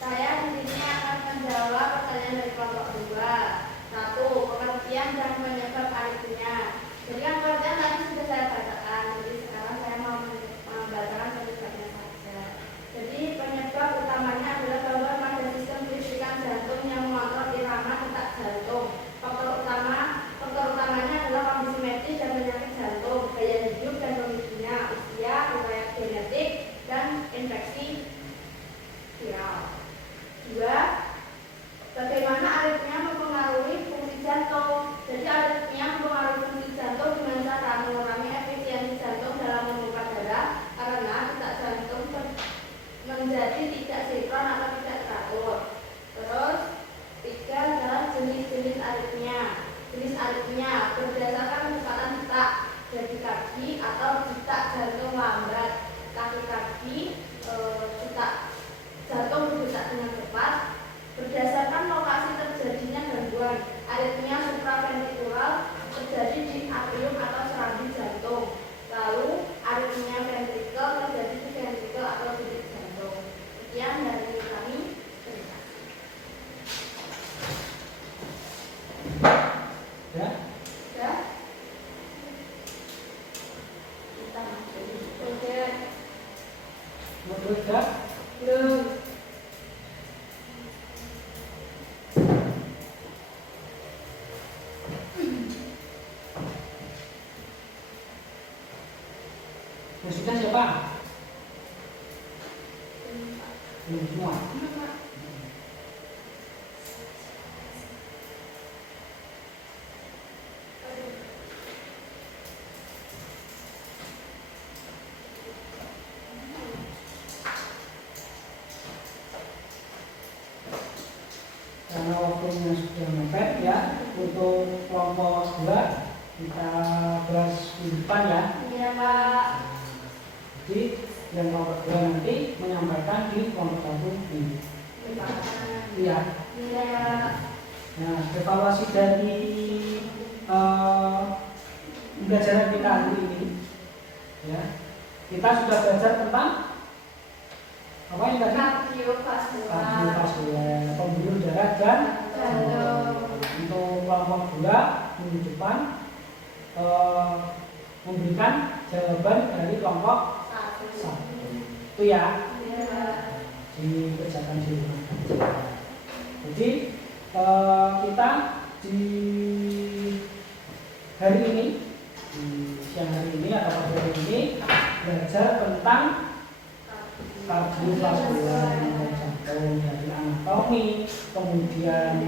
Saya di sini akan menjawab pertanyaan dari kelompok 2. 1. Pengertian dan penyebab aritmia. Jadi kan pengertian tadi sudah saya bacakan, jadi sekarang saya mau membacakan penyebabnya saja. Jadi penyebab utamanya adalah bahwa pada sistem kelistrikan jantung yang mengontrol irama detak jantung. Faktor utamanya adalah kondisi medis dan penyakit jantung, gaya hidup dan pemicunya, usia, riwayat genetik, dan infeksi viral. 2. Bagaimana aritmia mempengaruhi fungsi jantung? Jadi aritmia mempengaruhi fungsi jantung dengan cara mengurangi efisiensi jantung dalam memompa darah karena detak jantung menjadi tidak sinkron atau tidak teratur. Terus 3 adalah jenis-jenis aritmia. Jenis aritmia berdasarkan kecepatan detak, bradikardi atau detak jantung lambat, takikardi, detak jantung berdetak dengan cepat. Berdasarkan lokasi terjadinya gangguan, aritmia supraventikular terjadi di atrium atau serambi jantung. Lalu aritmia ventrikel terjadi di ventrikel atau bilik jantung. Sekian dari kami. Terima kasih. Ya? Ya? Kita masuk. Oke. Menurut Kak? Belum. Yang sudah siapa? Belum semua. Karena waktunya sudah mepet ya, untuk kelompok 2 kita bahas minggu depan ya. Iya Pak. Jadi yang kelompok 2 nanti menyampaikan di kelompok 1 minggu. Iya. Iya. Nah, evaluasi dari pembelajaran kita hari ini, ya, kita sudah belajar tentang apa yang tadi? Kardiovaskuler, pembuluh darah dan untuk kelompok 2 minggu depan memberikan jawaban dari kelompok 1. Itu ya, dikerjakan di rumah. Jadi kita di hari ini, di siang hari ini atau pada hari ini belajar tentang kardiovaskuler, jantung, dari anatomi, kemudian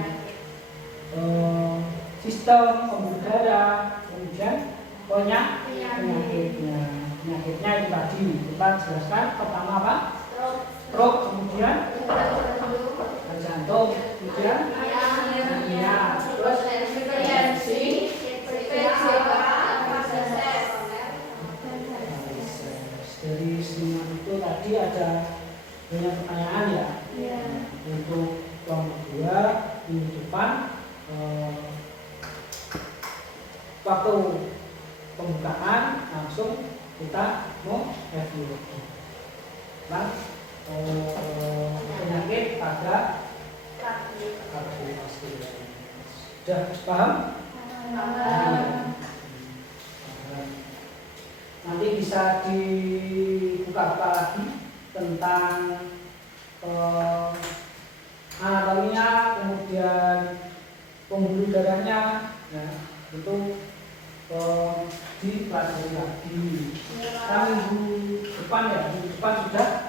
sistem pembuluh darah, kemudian penyakitnya itu tadi kita jelaskan. Pertama apa? Stroke, kemudian jantung, kemudian anemia, terus dari semua itu tadi ada banyak pertanyaan ya. Untuk kelompok 2 minggu depan waktu pembukaan langsung kita mau review tentang penyakit pada kardiovaskuler. Sudah paham? Nanti bisa dibuka-buka lagi tentang anatominya, kemudian pembuluh darahnya, ya, itu dipelajari lagi. Minggu depan ya, minggu depan sudah